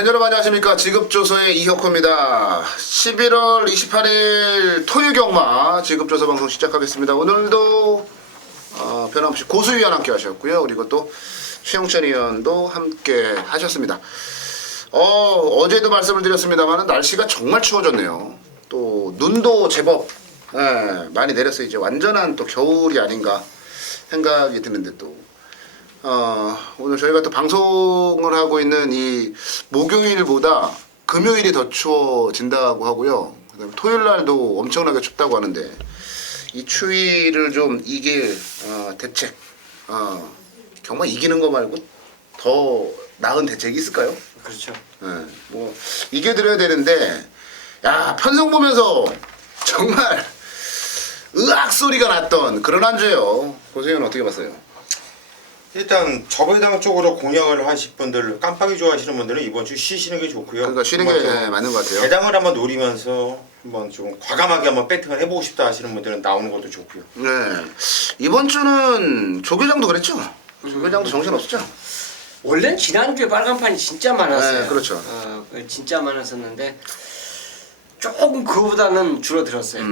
팬 여러분 안녕하십니까. 지급조서의 이혁호입니다. 11월 28일 토요 경마 지급조서 방송 시작하겠습니다. 오늘도 변함없이 고수위원 함께 하셨고요. 그리고 또 최영천 의원도 함께 하셨습니다. 어제도 말씀을 드렸습니다만 날씨가 정말 추워졌네요. 또 눈도 제법 많이 내렸어요. 이제 완전한 또 겨울이 아닌가 생각이 드는데 또 오늘 저희가 또 방송을 하고 있는 이 목요일보다 금요일이 더 추워진다고 하고요. 그다음에 토요일 날도 엄청나게 춥다고 하는데 이 추위를 좀 이길 대책, 정말 이기는 거 말고 더 나은 대책이 있을까요? 그렇죠. 뭐 이겨드려야 되는데 야 편성 보면서 정말 으악 소리가 났던 그런 한 주예요. 고생은 어떻게 봤어요? 일단 저배당 쪽으로 공략을 하실 분들, 깜빡이 좋아하시는 분들은 이번 주 쉬시는 게 좋고요. 그러니까 쉬는 게 맞는 것 같아요. 배당을 한번 노리면서 한번 좀 과감하게 한번 배팅을 해보고 싶다 하시는 분들은 나오는 것도 좋고요. 네. 이번 주는 조교장도 그랬죠? 조교장도 정신없었죠? 원래는 지난주에 빨간판이 진짜 많았어요. 네, 그렇죠. 진짜 많았었는데 조금 그거보다는 줄어들었어요.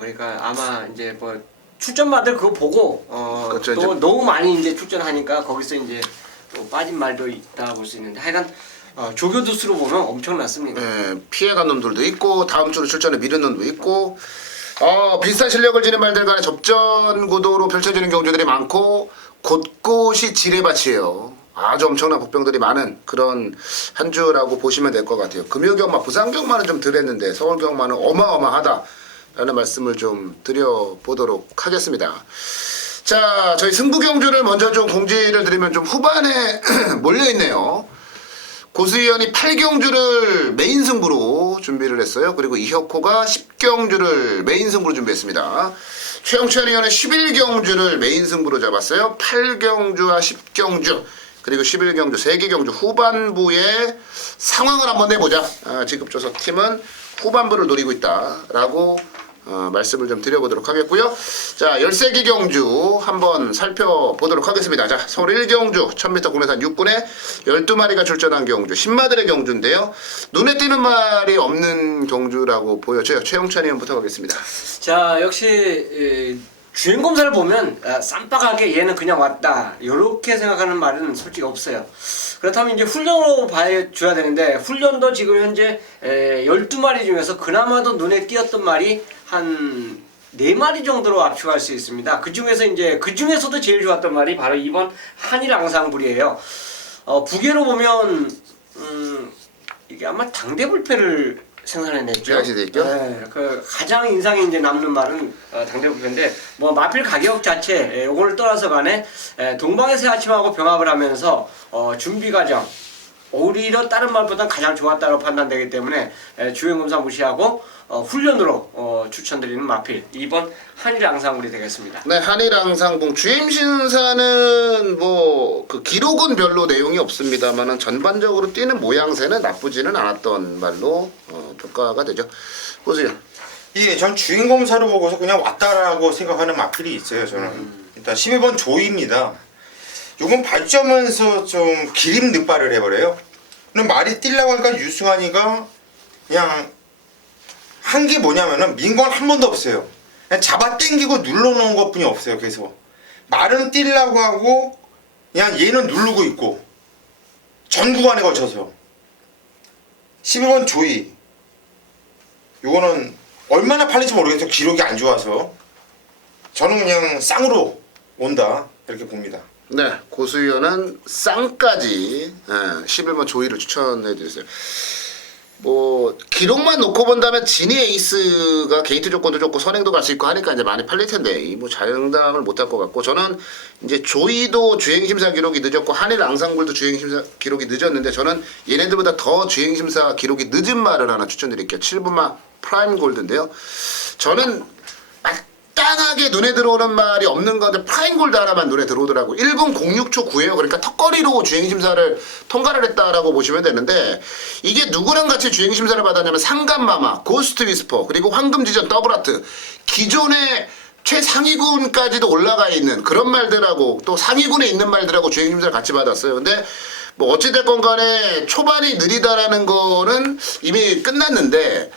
그러니까 아마 이제 뭐 출전마들 그거 보고 그렇죠, 또 이제. 너무 많이 이제 출전하니까 거기서 이제 또 빠진 말도 있다 볼 수 있는데 하여간 조교도 수로 보면 엄청났습니다. 네, 피해간 놈들도 있고 다음 주로 출전에 미룬 놈도 있고 비슷한 실력을 지닌 말들 간의 접전 구도로 펼쳐지는 경주들이 많고 곳곳이 지뢰밭이에요. 아주 엄청난 복병들이 많은 그런 한 주라고 보시면 될 것 같아요. 금요 경마, 부산 경마는 좀 덜 했는데 서울 경마는 어마어마하다라는 말씀을 좀 드려보도록 하겠습니다. 자, 저희 승부 경주를 먼저 좀 공지를 드리면 좀 후반에 몰려있네요. 고수위원이 8경주를 메인 승부로 준비를 했어요. 그리고 이혁호가 10경주를 메인 승부로 준비했습니다. 최영천 의원은 11경주를 메인 승부로 잡았어요. 8경주와 10경주 그리고 11경주 3개 경주 후반부의 상황을 한번 내보자. 지급조서 팀은 후반부를 노리고 있다라고 말씀을 좀 드려보도록 하겠고요. 자, 13개 경주 한번 살펴보도록 하겠습니다. 자, 서울 1경주 1000m 국내산 6군에 12마리가 출전한 경주, 10마들의 경주인데요. 눈에 띄는 말이 없는 경주라고 보여져요. 최영찬 의원부터 가겠습니다. 자, 역시 주행 검사를 보면 쌈박하게 얘는 그냥 왔다 이렇게 생각하는 말은 솔직히 없어요. 그렇다면 이제 훈련으로 봐줘야 되는데 훈련도 지금 현재 12마리 중에서 그나마도 눈에 띄었던 말이 한 4마리 정도로 압축할 수 있습니다. 그 중에서도 제일 좋았던 말이 바로 이번 한일앙상불이에요. 부계로 보면 이게 아마 당대불패를 생산해냈죠. 네, 그 가장 인상에 이제 남는 말은 당대불패인데 뭐 마필 가격 자체 요거를 떠나서 간에 동방의 새 아침하고 병합을 하면서 준비 과정 오히려 다른 말보다 가장 좋았다고 판단되기 때문에 주행검사 무시하고 훈련으로 추천드리는 마필 2번 한일앙상불이 되겠습니다. 네, 한일앙상봉 주임신사는 뭐 그 기록은 별로 내용이 없습니다만은 전반적으로 뛰는 모양새는 나쁘지는 않았던 말로 평가가 되죠. 보세요. 예, 전 주행검사로 보고서 그냥 왔다라고 생각하는 마필이 있어요. 저는 일단 11번 조이입니다. 요건 발점에서 좀 기림 늑발을 해버려요. 그럼 말이 뛰려고 하니까 유승환이가 그냥 한 게 뭐냐면은 민 건 한 번도 없어요. 그냥 잡아 당기고 눌러놓은 것 뿐이 없어요. 그래서 말은 뛰려고 하고 그냥 얘는 누르고 있고 전 구간에 걸쳐서 12번 조이 요거는 얼마나 팔릴지 모르겠어요. 기록이 안 좋아서 저는 그냥 쌍으로 온다 이렇게 봅니다. 네, 고수위원은 쌍까지 11번 조이를 추천해드렸어요. 뭐 기록만 놓고 본다면 진이 에이스가 게이트 조건도 좋고 선행도 갈 수 있고 하니까 이제 많이 팔릴 텐데 뭐 자영당을 못할 것 같고 저는 이제 조이도 주행심사 기록이 늦었고 한일 앙상불도 주행심사 기록이 늦었는데 저는 얘네들보다 더 주행심사 기록이 늦은 말을 하나 추천드릴게요. 7분마 프라임 골드인데요. 저는 마땅하게 눈에 들어오는 말이 없는 건데 프라임 골드 하나만 눈에 들어오더라고. 1분 06초 9예요. 그러니까 턱걸이로 주행심사를 통과를 했다라고 보시면 되는데 이게 누구랑 같이 주행심사를 받았냐면 상감마마, 고스트 위스퍼, 그리고 황금지전 더블하트 기존의 최상위군까지도 올라가 있는 그런 말들하고 또 상위군에 있는 말들하고 주행심사를 같이 받았어요. 근데 뭐 어찌됐건 간에 초반이 느리다라는 거는 이미 끝났는데,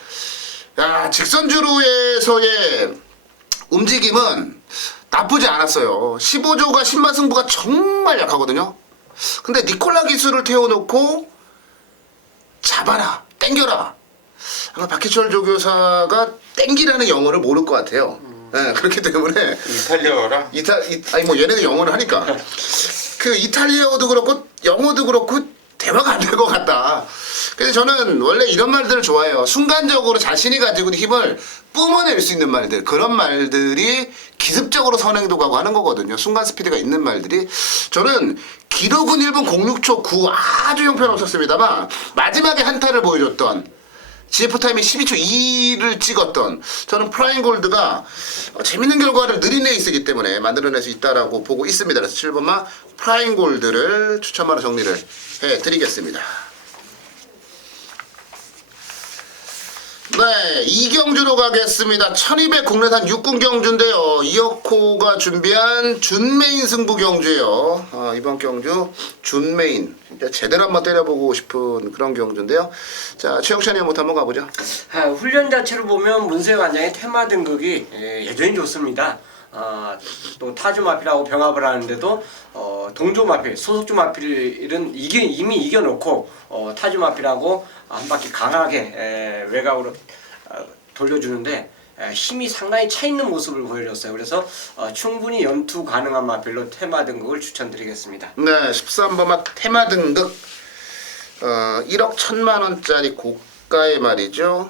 야, 직선주로에서의 움직임은 나쁘지 않았어요. 15조가 신마승부가 정말 약하거든요. 근데 니콜라 기수를 태워놓고 잡아라, 땡겨라. 아마 박희철 조교사가 땡기라는 영어를 모를 것 같아요. 네, 그렇기 때문에 이탈리아어라. 아니 뭐 얘네는 영어를 하니까 그 이탈리아어도 그렇고 영어도 그렇고 대화가 안 될 것 같다. 그래서 저는 원래 이런 말들을 좋아해요. 순간적으로 자신이 가지고 있는 힘을 뿜어낼 수 있는 말들, 그런 말들이 기습적으로 선행도가고 하는 거거든요. 순간 스피드가 있는 말들이. 저는 기록은 1분 06초 9 아주 형편없었습니다만 마지막에 한타를 보여줬던 GF 타임이 12초 2를 찍었던, 저는 프라임 골드가 재밌는 결과를 느린 레이스이기 때문에 만들어낼 수 있다라고 보고 있습니다. 그래서 7번마 프라임 골드를 추천마로 정리를 해드리겠습니다. 네, 이경주로 가겠습니다. 1200 국내산 육군 경주인데요. 이혁호가 준비한 준메인 승부 경주예요. 이번 경주 준메인 제대로 한번 때려보고 싶은 그런 경주인데요. 자, 최영찬이 한번 가보죠. 훈련 자체로 보면 문세영 관장의 테마 등극이 여전히 좋습니다. 또 타주 마필하고 병합을 하는데도 동조 마필, 소속주 마필은 이미 이겨놓고 타주 마필하고 한 바퀴 강하게 외곽으로 돌려주는데 힘이 상당히 차 있는 모습을 보여줬어요. 그래서 충분히 연투 가능한 마필로 테마 등극을 추천드리겠습니다. 네, 13번마 테마 등극 1억 1천만 원짜리 고가의 말이죠.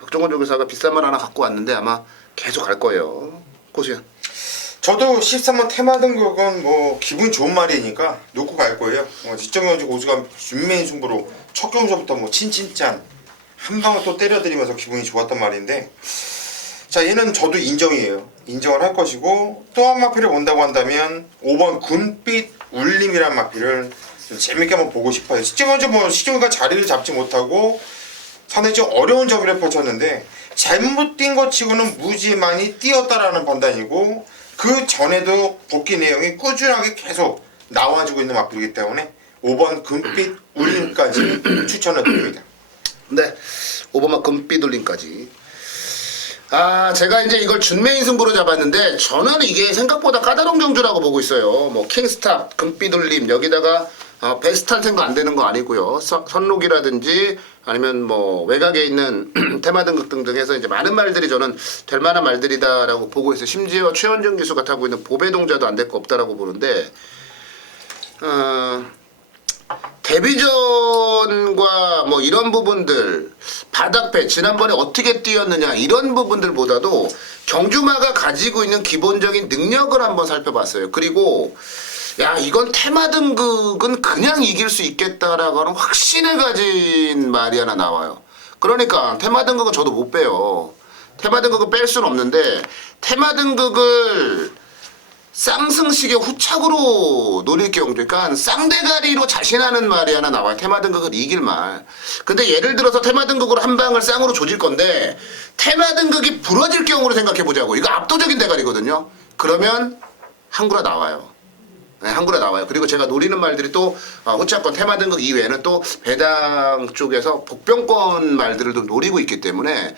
박종원 조교사가 비싼 말 하나 갖고 왔는데 아마 계속 갈 거예요. 고수현. 저도 13번 테마 등극은 뭐 기분 좋은 말이니까 놓고 갈 거예요. 지정경주 고수가 준메인 승부로 첫 경주부터 뭐 친친짠 한 방을 또 때려드리면서 기분이 좋았단 말인데, 자, 얘는 저도 인정이에요. 인정을 할 것이고, 또 한 마필을 본다고 한다면 5번 군빛 울림이란 마필을 좀 재밌게 한번 보고 싶어요. 시정경주 뭐 시정이가 자리를 잡지 못하고 상당히 좀 어려운 저기를 펼쳤는데 잘못 뛴 것 치고는 무지 많이 뛰었다라는 판단이고, 그 전에도 복귀 내용이 꾸준하게 계속 나와주고 있는 마필이기 때문에 5번 금빛 울림까지 추천을 드립니다. 네, 5번마 금빛 울림까지. 제가 이제 이걸 준메인 승부로 잡았는데 저는 이게 생각보다 까다로운 경주라고 보고 있어요. 뭐 킹스탑, 금빛 울림, 여기다가 베스트 탄생도 안 되는 거 아니고요. 선록이라든지 아니면 뭐 외곽에 있는 테마 등극 등등 해서 이제 많은 말들이 저는 될 만한 말들이다라고 보고 있어요. 심지어 최원정 기수가 타고 있는 보배동자도 안 될 거 없다라고 보는데, 데뷔전과 뭐 이런 부분들, 바닥배 지난번에 어떻게 뛰었느냐 이런 부분들보다도 경주마가 가지고 있는 기본적인 능력을 한번 살펴봤어요. 그리고 야, 이건 테마 등극은 그냥 이길 수 있겠다라고 하는 확신을 가진 말이 하나 나와요. 그러니까 테마 등극은 저도 못 빼요. 테마 등극을 뺄 수는 없는데 테마 등극을 쌍승식의 후착으로 노릴 경우, 그러니까 쌍대가리로 자신하는 말이 하나 나와요. 테마 등극을 이길 말. 근데 예를 들어서 테마 등극으로 한 방을 쌍으로 조질 건데 테마 등극이 부러질 경우로 생각해 보자고. 이거 압도적인 대가리거든요. 그러면 항구라 나와요. 네, 항구라 나와요. 그리고 제가 노리는 말들이 또 후차권 테마 등극 이외에는 또 배당 쪽에서 복병권 말들을 좀 노리고 있기 때문에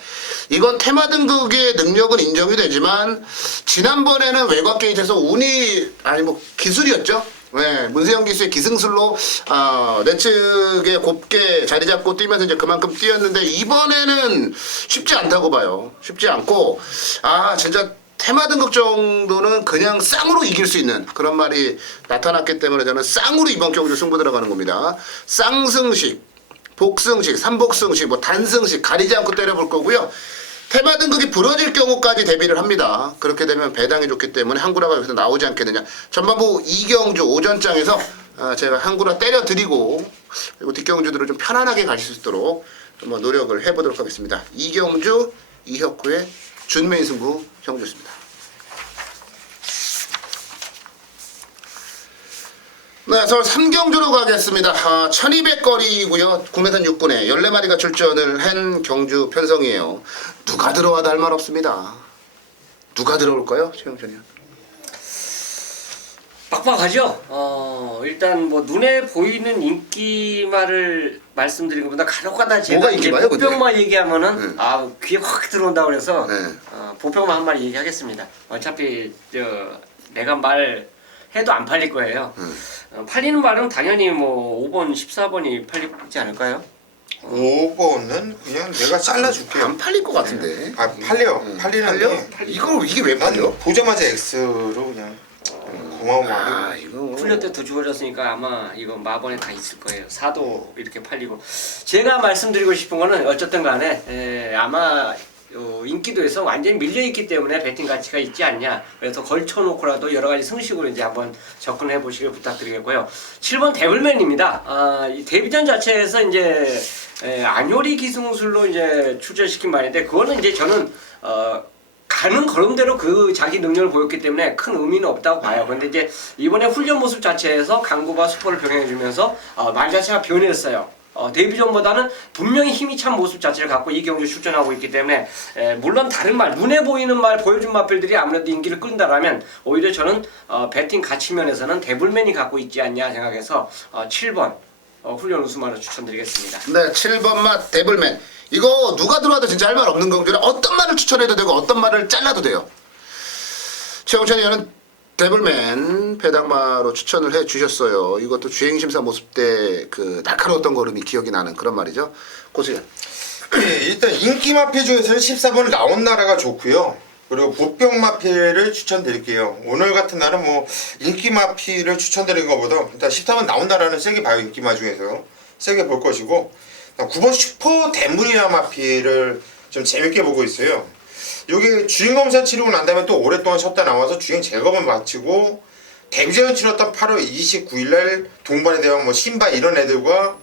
이건 테마 등극의 능력은 인정이 되지만 지난번에는 외곽 게이트에서 운이 뭐 기술이었죠. 네, 문세영 기수의 기승술로 내 측에 곱게 자리 잡고 뛰면서 이제 그만큼 뛰었는데 이번에는 쉽지 않다고 봐요. 쉽지 않고 진짜 테마 등극 정도는 그냥 쌍으로 이길 수 있는 그런 말이 나타났기 때문에 저는 쌍으로 이번 경주 승부 들어가는 겁니다. 쌍승식, 복승식, 삼복승식, 뭐 단승식 가리지 않고 때려볼 거고요. 테마 등극이 부러질 경우까지 대비를 합니다. 그렇게 되면 배당이 좋기 때문에 항구라가 여기서 나오지 않겠느냐. 전반부 이경주 오전장에서 제가 항구라 때려드리고 그리고 뒷경주들을 좀 편안하게 가실 수 있도록 좀 노력을 해보도록 하겠습니다. 이경주, 이혁구의 준메인 승부 경주였습니다. 네, 서울 3경주로 가겠습니다. 1200거리고요. 국내산 육군에 14마리가 출전을 한 경주 편성이에요. 누가 들어와도 할 말 없습니다. 누가 들어올까요? 최영천이요. 빡빡하죠. 일단 뭐 눈에 보이는 인기말을 말씀드린 것보다 간혹가다 제가 뭐가 이제 인기말이에요, 근데? 보병마 얘기하면은 네. 귀에 확 들어온다 그래서 네. 보병마 한 마리 얘기하겠습니다. 어차피 내가 말 해도 안 팔릴 거예요. 팔리는 말은 당연히 뭐 5번, 14번이 팔리지 않을까요? 5번은 그냥 내가 잘라줄게요. 안 팔릴 것 같은데. 아 팔려. 팔리는데 이게 왜 팔려? 난 보자마자 X로 그냥 고마워하고. 아 이거 풀려 때 더 좋아졌으니까 아마 이거 마번에 다 있을 거예요. 사도 이렇게 팔리고. 제가 말씀드리고 싶은 거는 어쨌든 간에 아마 인기도에서 완전히 밀려있기 때문에 배팅 가치가 있지 않냐. 그래서 걸쳐놓고라도 여러 가지 승식으로 이제 한번 접근해 보시길 부탁드리겠고요. 7번 데블맨입니다. 이 데뷔전 자체에서 이제 안요리 기승술로 이제 출전시킨 말인데 그거는 이제 저는 가는 걸음대로 그 자기 능력을 보였기 때문에 큰 의미는 없다고 봐요. 그런데 이제 이번에 훈련 모습 자체에서 강구와 수포를 병행해주면서 말 자체가 변했어요. 데뷔전보다는 분명히 힘이 찬 모습 자체를 갖고 이 경기에 출전하고 있기 때문에 물론 다른 말, 눈에 보이는 말 보여준 마필들이 아무래도 인기를 끈다라면 오히려 저는 배팅 가치 면에서는 데블맨이 갖고 있지 않냐 생각해서 7번 훈련 우승만을 추천드리겠습니다. 네, 7번 맛 데블맨. 이거 누가 들어와도 진짜 할 말 없는 경주라 어떤 말을 추천해도 되고 어떤 말을 잘라도 돼요. 최영찬 의원은 데블맨 배당마로 추천을 해주셨어요. 이것도 주행심사 모습 때 그 날카로웠던 걸음이 기억이 나는 그런 말이죠. 고수현. 네, 일단 인기 마필 중에서는 14번 라온 나라가 좋고요. 그리고 부병 마필을 추천드릴게요. 오늘 같은 날은 뭐 인기 마필을 추천드린 것보다 일단 14번 라온 나라는 세게 봐요. 인기마 중에서 세게 볼 것이고 9번 슈퍼 대문이나 마필을 좀 재밌게 보고 있어요. 요게 주행 검사 치르고 난 다음에 또 오랫동안 쉬었다 나와서 주행 재검을 마치고 데뷔전 치렀던 8월 29일날 동반에 대한 뭐 신바 이런 애들과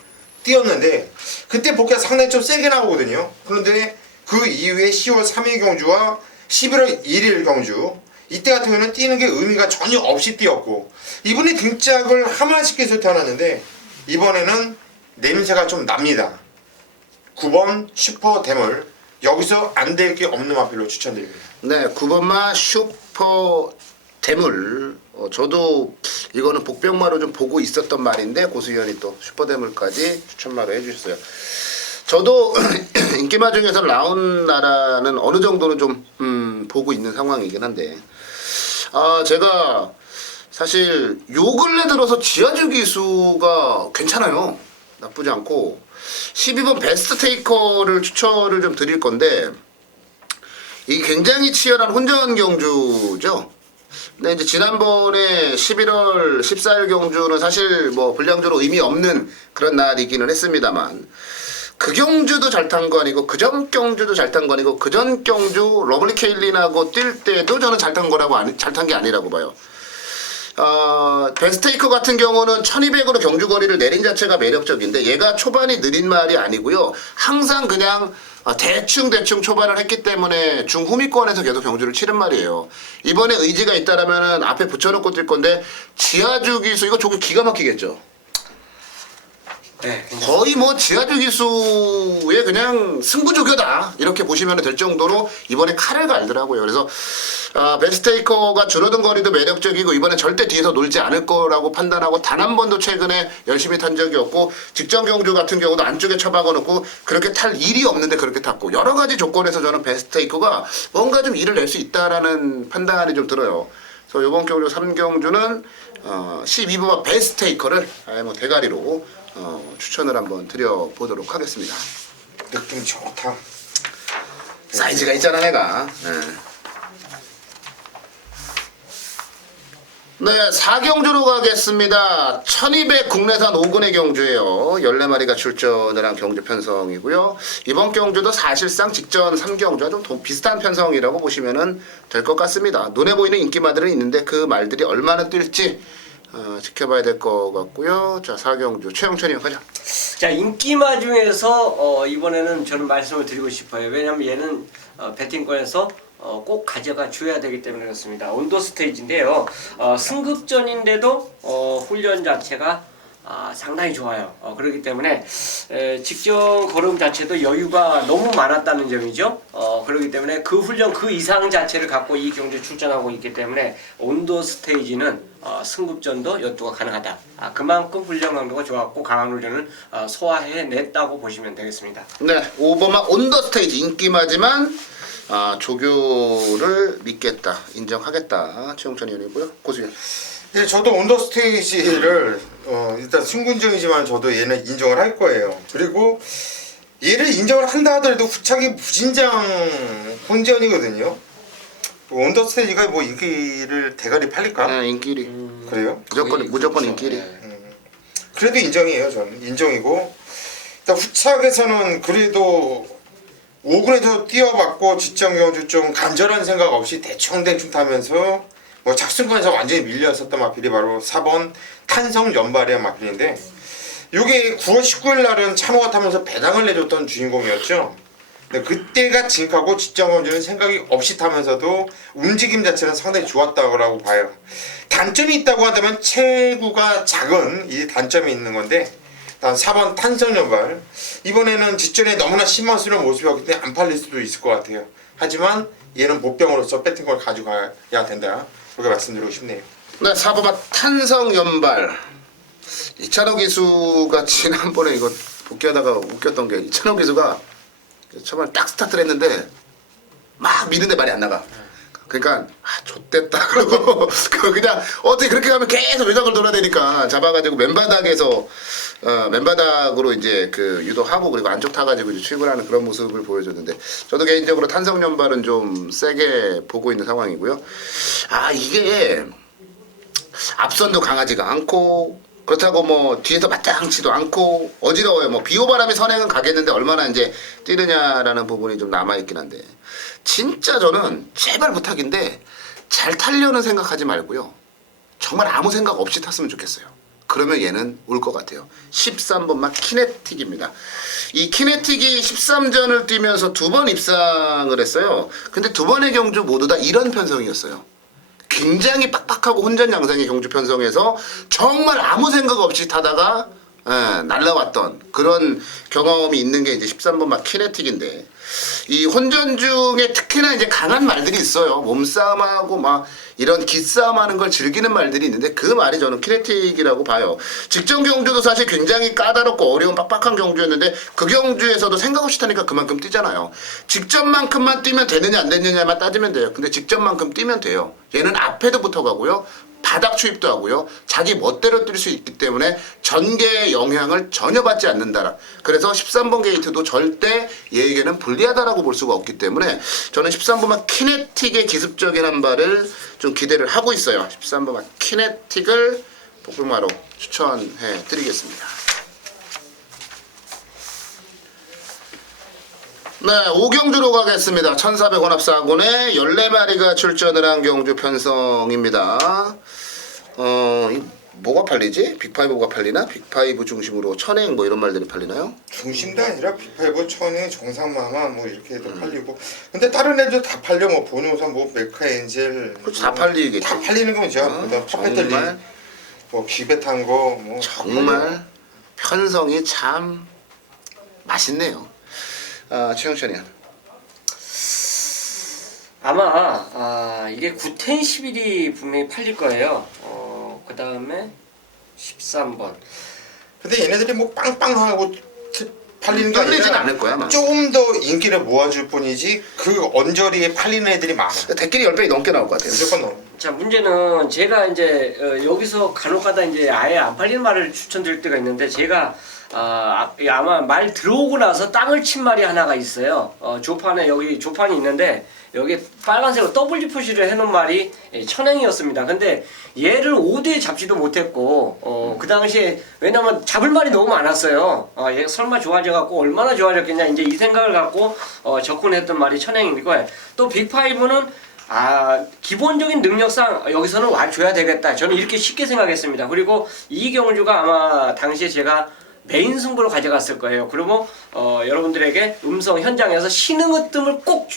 뛰었는데 그때 복귀가 상당히 좀 세게 나오거든요. 그런데 그 이후에 10월 3일 경주와 11월 1일 경주 이때 같은 경우는 뛰는 게 의미가 전혀 없이 뛰었고 이분이 등짝을 하만시켜서 태어났는데 이번에는 냄새가 좀 납니다. 9번 슈퍼 대물 여기서 안 될 게 없는 마필로 추천드립니다. 네, 9번마 슈퍼 대물. 저도 이거는 복병마로 좀 보고 있었던 말인데 고수현이 또 슈퍼대물까지 추천마로 해주셨어요. 저도 인기마 중에서 라운 나라는 어느 정도는 좀 보고 있는 상황이긴 한데 제가 사실 요 근래 들어서 지하주 기수가 괜찮아요. 나쁘지 않고 12번 베스트 테이커를 추천을 좀 드릴 건데 이게 굉장히 치열한 혼전 경주죠. 근데 이제 지난번에 11월 14일 경주는 사실 뭐 분량주로 의미 없는 그런 날이기는 했습니다만 그 경주도 잘 탄 거 아니고 그 전 경주도 잘 탄 거 아니고 그 전 경주 러블리 케일린하고 뛸 때도 저는 잘 탄 거라고 잘 탄 게 아니라고 봐요. 베스테이커 같은 경우는 1200으로 경주 거리를 내린 자체가 매력적인데 얘가 초반이 느린 말이 아니고요. 항상 그냥 대충 초반을 했기 때문에 중후미권에서 계속 경주를 치른 말이에요. 이번에 의지가 있다라면은 앞에 붙여놓고 뛸 건데 지하주 기수 이거 조금 기가 막히겠죠. 네, 거의 뭐 지하주 기수의 그냥 승부조교다 이렇게 보시면 될 정도로 이번에 칼을 갈더라고요. 그래서 베스테이커가 줄어든 거리도 매력적이고 이번에 절대 뒤에서 놀지 않을 거라고 판단하고 단 한 번도 최근에 열심히 탄 적이 없고 직전 경주 같은 경우도 안쪽에 처박아 놓고 그렇게 탈 일이 없는데 그렇게 탔고 여러 가지 조건에서 저는 베스테이커가 뭔가 좀 일을 낼 수 있다라는 판단이 좀 들어요. 그래서 이번 경주 3경주는 12번 베스테이커를 뭐 대가리로 추천을 한번 드려보도록 하겠습니다. 느낌 좋다. 사이즈가 있잖아 내가. 네, 4경주로 가겠습니다. 1200 국내산 5군의 경주예요. 14마리가 출전을 한 경주 편성이고요. 이번 경주도 사실상 직전 3경주와 좀 비슷한 편성이라고 보시면 될 것 같습니다. 눈에 보이는 인기마들은 있는데 그 말들이 얼마나 뛸지 지켜봐야 될 것 같고요. 자, 4경주 최영천이 형 가자. 자, 인기마 중에서 이번에는 저는 말씀을 드리고 싶어요. 왜냐면 얘는 배팅권에서 꼭 가져가 줘야 되기 때문에 그렇습니다. 온도 스테이지인데요. 승급전인데도 훈련 자체가 상당히 좋아요. 그렇기 때문에 직전 걸음 자체도 여유가 너무 많았다는 점이죠. 그렇기 때문에 그 훈련 그 이상 자체를 갖고 이 경주에 출전하고 있기 때문에 온도 스테이지는 승급전도 여투가 가능하다. 그만큼 훈련 강도가 좋았고 강화훈련을 소화해냈다고 보시면 되겠습니다. 네, 오버마 온더 스테이지 인기마지만 조교를 믿겠다, 인정하겠다. 최용찬 의원이고요. 고수현. 예, 저도 온더 스테이지를 일단 승군정이지만 저도 얘는 인정을 할 거예요. 그리고 얘를 인정을 한다 하더라도 후차기 무진장 혼전이거든요. 온더 스테이지가 뭐 인기를 대가리 팔릴까? 네, 인기리. 그래요? 무조건 그렇죠. 인기리. 네. 그래도 인정이에요. 저는 인정이고 일단 후착에서는 그래도 5군에서 뛰어봤고 직전 경주 좀 간절한 생각 없이 대충 타면서 뭐 작순권에서 완전히 밀렸었던 마필이 바로 4번 탄성 연발의 마필인데 요게 9월 19일 날은 찬호가 타면서 배당을 내줬던 주인공이었죠. 근데 그때가 징크하고 직전 경주는 생각이 없이 타면서도 움직임 자체는 상당히 좋았다고 봐요. 단점이 있다고 한다면 체구가 작은 이 단점이 있는 건데 일단 4번 탄성연발 이번에는 직전에 너무나 신망스러운 모습이었기 때문에 안 팔릴 수도 있을 것 같아요. 하지만 얘는 보병으로서 배팅 걸 가져가야 된다. 그렇게 말씀드리고 싶네요. 네, 4번마 탄성 연발. 이찬호 기수가 지난번에 이거 복귀하다가 웃겼던 게 이찬호 기수가 처음에 딱 스타트를 했는데 막 미는데 말이 안 나가. 그러니까 좆됐다 그러고 그냥 어떻게 그렇게 가면 계속 외곽을 돌아다니까 잡아가지고 맨바닥으로 이제 그 유도하고 그리고 안쪽 타가지고 이제 출근하는 그런 모습을 보여줬는데 저도 개인적으로 탄성 연발은 좀 세게 보고 있는 상황이고요. 이게 앞선도 강하지가 않고 그렇다고 뭐 뒤에서 맞짱치도 않고 어지러워요. 뭐 비오바람이 선행은 가겠는데 얼마나 이제 뛰느냐라는 부분이 좀 남아있긴 한데 진짜 저는 제발 부탁인데 잘 타려는 생각하지 말고요. 정말 아무 생각 없이 탔으면 좋겠어요. 그러면 얘는 올 것 같아요. 13번만 키네틱입니다. 이 키네틱이 13전을 뛰면서 2번 입상을 했어요. 근데 2번의 경주 모두 다 이런 편성이었어요. 굉장히 빡빡하고 혼전 양상의 경주 편성에서 정말 아무 생각 없이 타다가 날라왔던 그런 경험이 있는 게 이제 13번 막 키네틱인데 이 혼전 중에 특히나 이제 강한 말들이 있어요. 몸싸움하고 막 이런 기싸움하는 걸 즐기는 말들이 있는데 그 말이 저는 키네틱이라고 봐요. 직전 경주도 사실 굉장히 까다롭고 어려운 빡빡한 경주였는데 그 경주에서도 생각 없이 타니까 그만큼 뛰잖아요. 직전만큼만 뛰면 되느냐 안 되느냐만 따지면 돼요. 근데 직전만큼 뛰면 돼요. 얘는 앞에도 붙어가고요. 바닥 추입도 하고요. 자기 멋대로 뛸 수 있기 때문에 전개의 영향을 전혀 받지 않는다. 그래서 13번 게이트도 절대 얘에게는 불리하다라고 볼 수가 없기 때문에 저는 13번만 키네틱의 기습적인 한 발을 좀 기대를 하고 있어요. 13번만 키네틱을 복불마로 추천해 드리겠습니다. 네, 5경주로 가겠습니다. 1400원 합사군에 14마리가 출전을 한 경주 편성입니다. 뭐가 팔리지? 빅5가 팔리나? 빅5 중심으로 천행 뭐 이런 말들이 팔리나요? 중심도 아니라 빅5, 천에 정상마마 뭐 이렇게도 팔리고 근데 다른 애들 다 팔려 뭐 보노사 뭐 메카엔젤 그렇죠, 다 팔리겠지. 다 팔리는 거죠. 그다음 파페들리 정말 뭐 기베탄 거뭐 정말 편성이 참 맛있네요. 최영찬이야. 아마 이게 9텐 11이 분명히 팔릴 거예요. 그 다음에 13번. 근데 얘네들이 뭐 빵빵하고 팔리는 게 떨리진 아니라 않을 거야 아마. 조금 더 인기를 모아줄 뿐이지 그 언저리에 팔리는 애들이 많아. 대끼리 10배이 넘게 나올 것 같아요. 무조건 넘어. 자, 문제는 제가 이제 여기서 간혹가다 이제 아예 안 팔리는 말을 추천드릴 때가 있는데 제가 아마 말 들어오고 나서 땅을 친 말이 하나가 있어요. 조판에 여기 조판이 있는데 여기 빨간색으로 더블 표시를 해놓은 말이 천행이었습니다. 근데 얘를 5대에 잡지도 못했고 그 당시에 왜냐면 잡을 말이 너무 많았어요. 얘 설마 좋아져갖고 얼마나 좋아졌겠냐 이제 이 생각을 갖고 접근했던 말이 천행인 거예요. 또 빅5는 기본적인 능력상 여기서는 와줘야 되겠다. 저는 이렇게 쉽게 생각했습니다. 그리고 이 경주가 아마 당시에 제가 메인 승부로 가져갔을 거예요. 그리고 여러분들에게 음성 현장에서 신흥으뜸을 꼭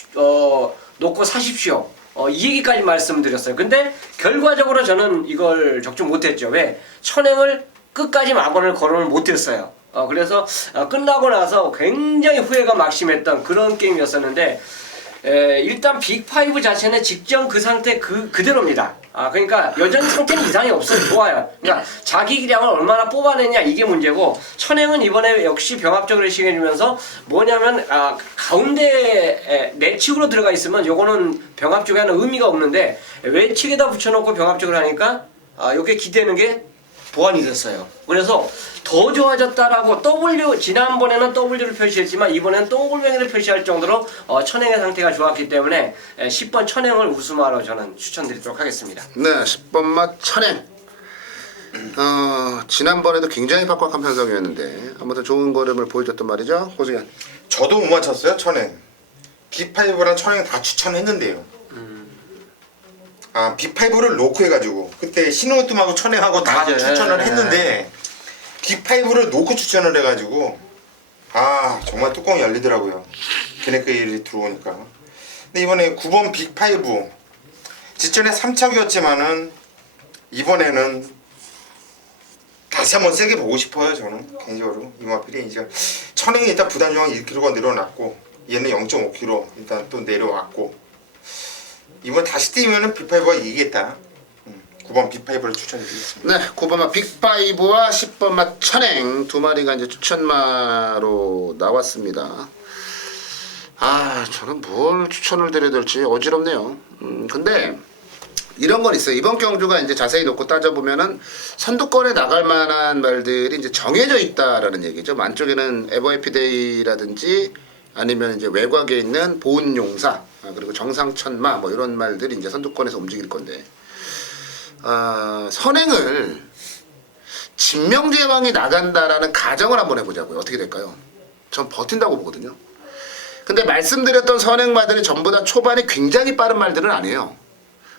놓고 사십시오. 이 얘기까지 말씀드렸어요. 근데 결과적으로 저는 이걸 적중 못했죠. 왜? 천행을 끝까지 막원을 거론을 못했어요. 그래서 끝나고 나서 굉장히 후회가 막심했던 그런 게임이었었는데 일단 빅5 자체는 직전 그 상태 그대로입니다. 그러니까 여전히 상태는 이상이 없어요. 좋아요. 그러니까 자기 기량을 얼마나 뽑아내냐 이게 문제고, 천행은 이번에 역시 병합적으로 시행해주면서 뭐냐면 가운데 내측으로 들어가 있으면 요거는 병합 쪽에 하는 의미가 없는데 외측에다 붙여놓고 병합적으로 하니까 요게 기대는 게 보완이 됐어요. 그래서 더 좋아졌다라고 지난번에는 W를 표시했지만 이번에는 동글뱅이를 표시할 정도로 천행의 상태가 좋았기 때문에 10번 천행을 우승하러 저는 추천드리도록 하겠습니다. 네, 10번 맛 천행. 지난번에도 굉장히 빡빡한 편성이었는데 아무튼 좋은 걸음을 보여줬단 말이죠. 호승현. 저도 못 맞췄어요. 천행. B5랑 천행 다 추천했는데요. B5를 놓고 해가지고 그때 신호뜸하고 천행하고 다 맞아요. 추천을 했는데 B5를 놓고 추천을 해가지고 정말 뚜껑이 열리더라고요. 걔네께 일이 들어오니까. 근데 이번에 9번 빅5 직전에 3착이었지만은 이번에는 다시 한번 세게 보고 싶어요. 저는 개인적으로 이마필이 이제 천행이 일단 부담 중앙 1kg가 늘어났고 얘는 0.5kg 일단 또 내려왔고 이번 다시 뛰면은 빅5가 이기겠다. 9번 빅5를 추천해드리겠습니다. 네, 9번 맛 빅5와 10번 맛 천행 두 마리가 이제 추천마로 나왔습니다. 저는 뭘 추천을 드려야 될지 어지럽네요. 근데 이런 건 있어요. 이번 경주가 이제 자세히 놓고 따져보면은 선두권에 나갈 만한 말들이 이제 정해져 있다라는 얘기죠. 안쪽에는 에버해피데이라든지 아니면 이제 외곽에 있는 보은용사 그리고 정상천마 뭐 이런 말들이 이제 선두권에서 움직일 건데 선행을 진명제왕이 나간다라는 가정을 한번 해보자고요. 어떻게 될까요? 전 버틴다고 보거든요. 근데 말씀드렸던 선행마들이 전부 다 초반에 굉장히 빠른 말들은 아니에요.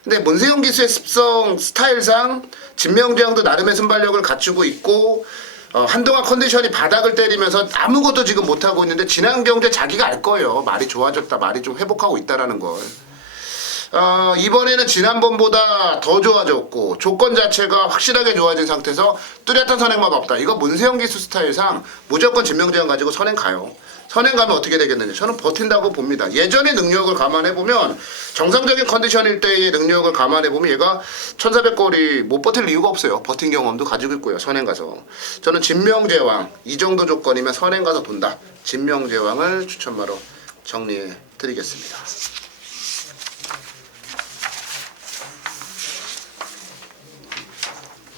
근데 문세용 기수의 습성 스타일상 진명제왕도 나름의 순발력을 갖추고 있고 한동안 컨디션이 바닥을 때리면서 아무것도 지금 못하고 있는데 지난 경주에 자기가 알 거예요. 말이 좋아졌다, 말이 좀 회복하고 있다라는 걸. 이번에는 지난번보다 더 좋아졌고 조건 자체가 확실하게 좋아진 상태에서 뚜렷한 선행마가 없다. 이거 문세영 기수 스타일상 무조건 진명제왕 가지고 선행 가요. 선행 가면 어떻게 되겠는지 저는 버틴다고 봅니다. 예전의 능력을 감안해보면 정상적인 컨디션일 때의 능력을 감안해보면 얘가 1400거리 못 버틸 이유가 없어요. 버틴 경험도 가지고 있고요. 선행 가서 저는 진명제왕 이 정도 조건이면 선행 가서 돈다. 진명제왕을 추천마로 정리해 드리겠습니다.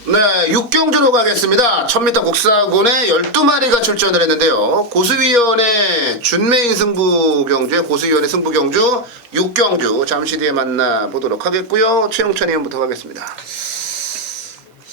네, 6경주로 가겠습니다. 1000m 국사군에 12마리가 출전을 했는데요. 고수위원의 준메인 승부경주에 고수위원의 승부경주 6경주 잠시 뒤에 만나보도록 하겠고요. 최용찬 의원부터 가겠습니다.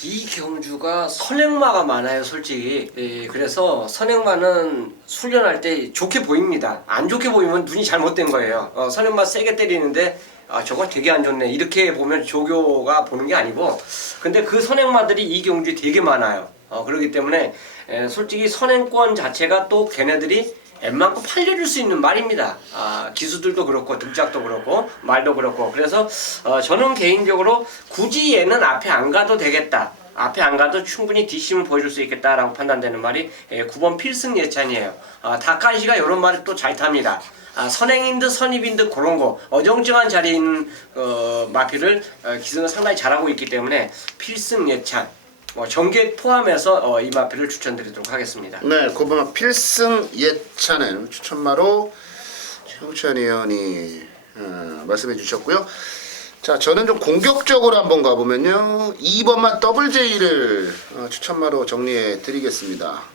이 경주가 선행마가 많아요, 솔직히. 그래서 선행마는 훈련할 때 좋게 보입니다. 안 좋게 보이면 눈이 잘못된 거예요. 선행마 세게 때리는데 저거 되게 안 좋네 이렇게 보면 조교가 보는 게 아니고, 근데 그 선행마들이 이 경주에 되게 많아요. 그렇기 때문에 솔직히 선행권 자체가 또 걔네들이 웬만큼 팔려줄 수 있는 말입니다. 기수들도 그렇고 등짝도 그렇고 말도 그렇고. 그래서 저는 개인적으로 굳이 얘는 앞에 안 가도 되겠다, 앞에 안 가도 충분히 뒷심을 보여줄 수 있겠다라고 판단되는 말이 9번 필승 예찬이에요. 다카시가 이런 말을 또 잘 탑니다. 선행인 듯 선입인 듯 그런 거 어정쩡한 자리에 있는 마필을 기승을 상당히 잘하고 있기 때문에 필승 예찬 정계 포함해서 이 마필을 추천드리도록 하겠습니다. 네, 9번 필승 예찬은 추천마로 최용찬 의원이 말씀해 주셨고요. 자, 저는 좀 공격적으로 한번 가보면요. 2번만 더블 J를 추천마로 정리해 드리겠습니다.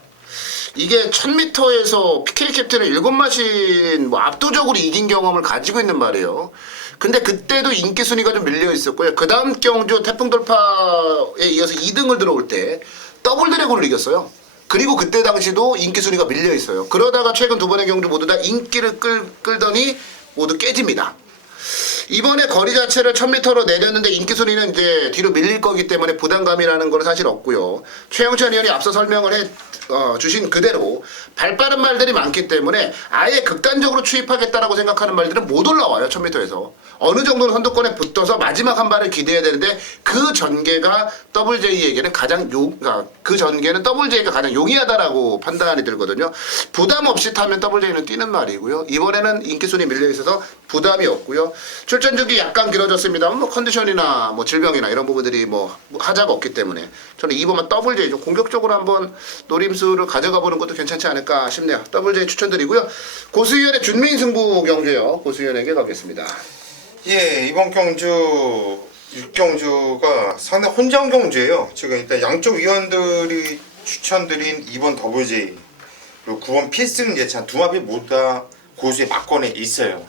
이게 1000m에서 PK 캡틴을 7마신 압도적으로 이긴 경험을 가지고 있는 말이에요. 근데 그때도 인기 순위가 좀 밀려 있었고요. 그 다음 경주 태풍 돌파에 이어서 2등을 들어올 때 더블 드래곤을 이겼어요. 그리고 그때 당시도 인기 순위가 밀려 있어요. 그러다가 최근 두 번의 경주 모두 다 인기를 끌더니 모두 깨집니다. 이번에 거리 자체를 1000m로 내렸는데 인기 순위는 이제 뒤로 밀릴 거기 때문에 부담감이라는 건 사실 없고요. 최영찬 의원이 앞서 설명을 해 주신 그대로 발빠른 말들이 많기 때문에 아예 극단적으로 추입하겠다라고 생각하는 말들은 못 올라와요. 1000m에서. 어느 정도는 선두권에 붙어서 마지막 한 발을 기대해야 되는데 그 전개가 WJ에게는 가장 그 전개는 WJ가 가장 용이하다라고 판단이 들거든요. 부담 없이 타면 WJ는 뛰는 말이고요. 이번에는 인기순위 밀려 있어서 부담이 없고요. 출전 주기 약간 길어졌습니다만 뭐 컨디션이나 뭐 질병이나 이런 부분들이 뭐 하자가 없기 때문에 저는 2번만 WJ 좀 공격적으로 한번 노림수를 가져가 보는 것도 괜찮지 않을까 싶네요. WJ 추천드리고요. 고수위원의 준민 승부 경주요. 고수위원에게 가겠습니다. 예, 이번 경주 6경주가 상당히 혼전 경주예요. 지금 일단 양쪽 위원들이 추천드린 2번 WJ 그리고 9번 필승 예찬 두 마필 모두 다 고수의 막권에 있어요.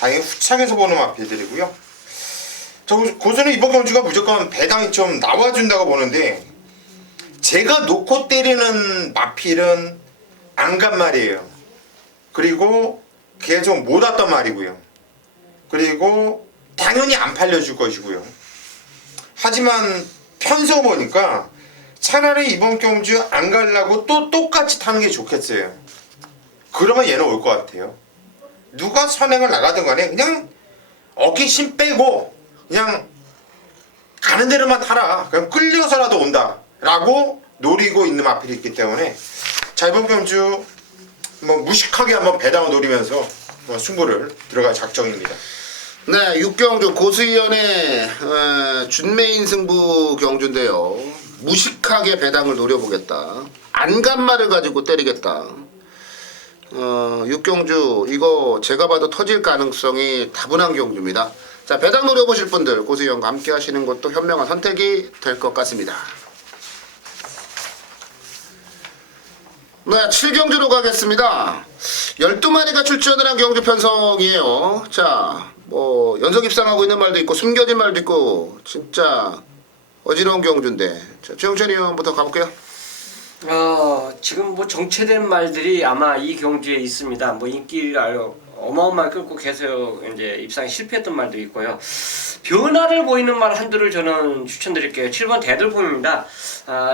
당연히 후창에서 보는 마필들이고요. 저 고수는 이번 경주가 무조건 배당이 좀 나와준다고 보는데 제가 놓고 때리는 마필은 안 간 말이에요. 그리고 그게 좀 못 왔단 말이고요. 그리고 당연히 안 팔려줄 것이고요. 하지만 편서 보니까 차라리 이번 경주 안 가려고 또 똑같이 타는 게 좋겠어요. 그러면 얘는 올 것 같아요. 누가 선행을 나가든 간에 그냥 어깨 힘 빼고 그냥 가는 대로만 타라. 그냥 끌려서라도 온다. 라고 노리고 있는 마필이 있기 때문에 자 이번 경주 뭐 무식하게 한번 배당을 노리면서 승부를 들어갈 작정입니다. 네, 6경주 고수위원의 준메인 승부 경주인데요. 무식하게 배당을 노려보겠다. 안 간 말을 가지고 때리겠다. 6경주 이거 제가 봐도 터질 가능성이 다분한 경주입니다. 자, 배당 노려보실 분들 고수위원과 함께 하시는 것도 현명한 선택이 될 것 같습니다. 네, 7경주로 가겠습니다. 12마리가 출전을 한 경주 편성이에요. 자, 뭐 연속 입상하고 있는 말도 있고 숨겨진 말도 있고 진짜 어지러운 경주인데 자, 최영찬 의원부터 가볼게요. 지금 뭐 정체된 말들이 아마 이 경주에 있습니다. 뭐 인기를 어마어마하게 끌고 계세요. 이제 입상에 실패했던 말도 있고요. 변화를 보이는 말 한두를 저는 추천드릴게요. 7번 대들봉입니다.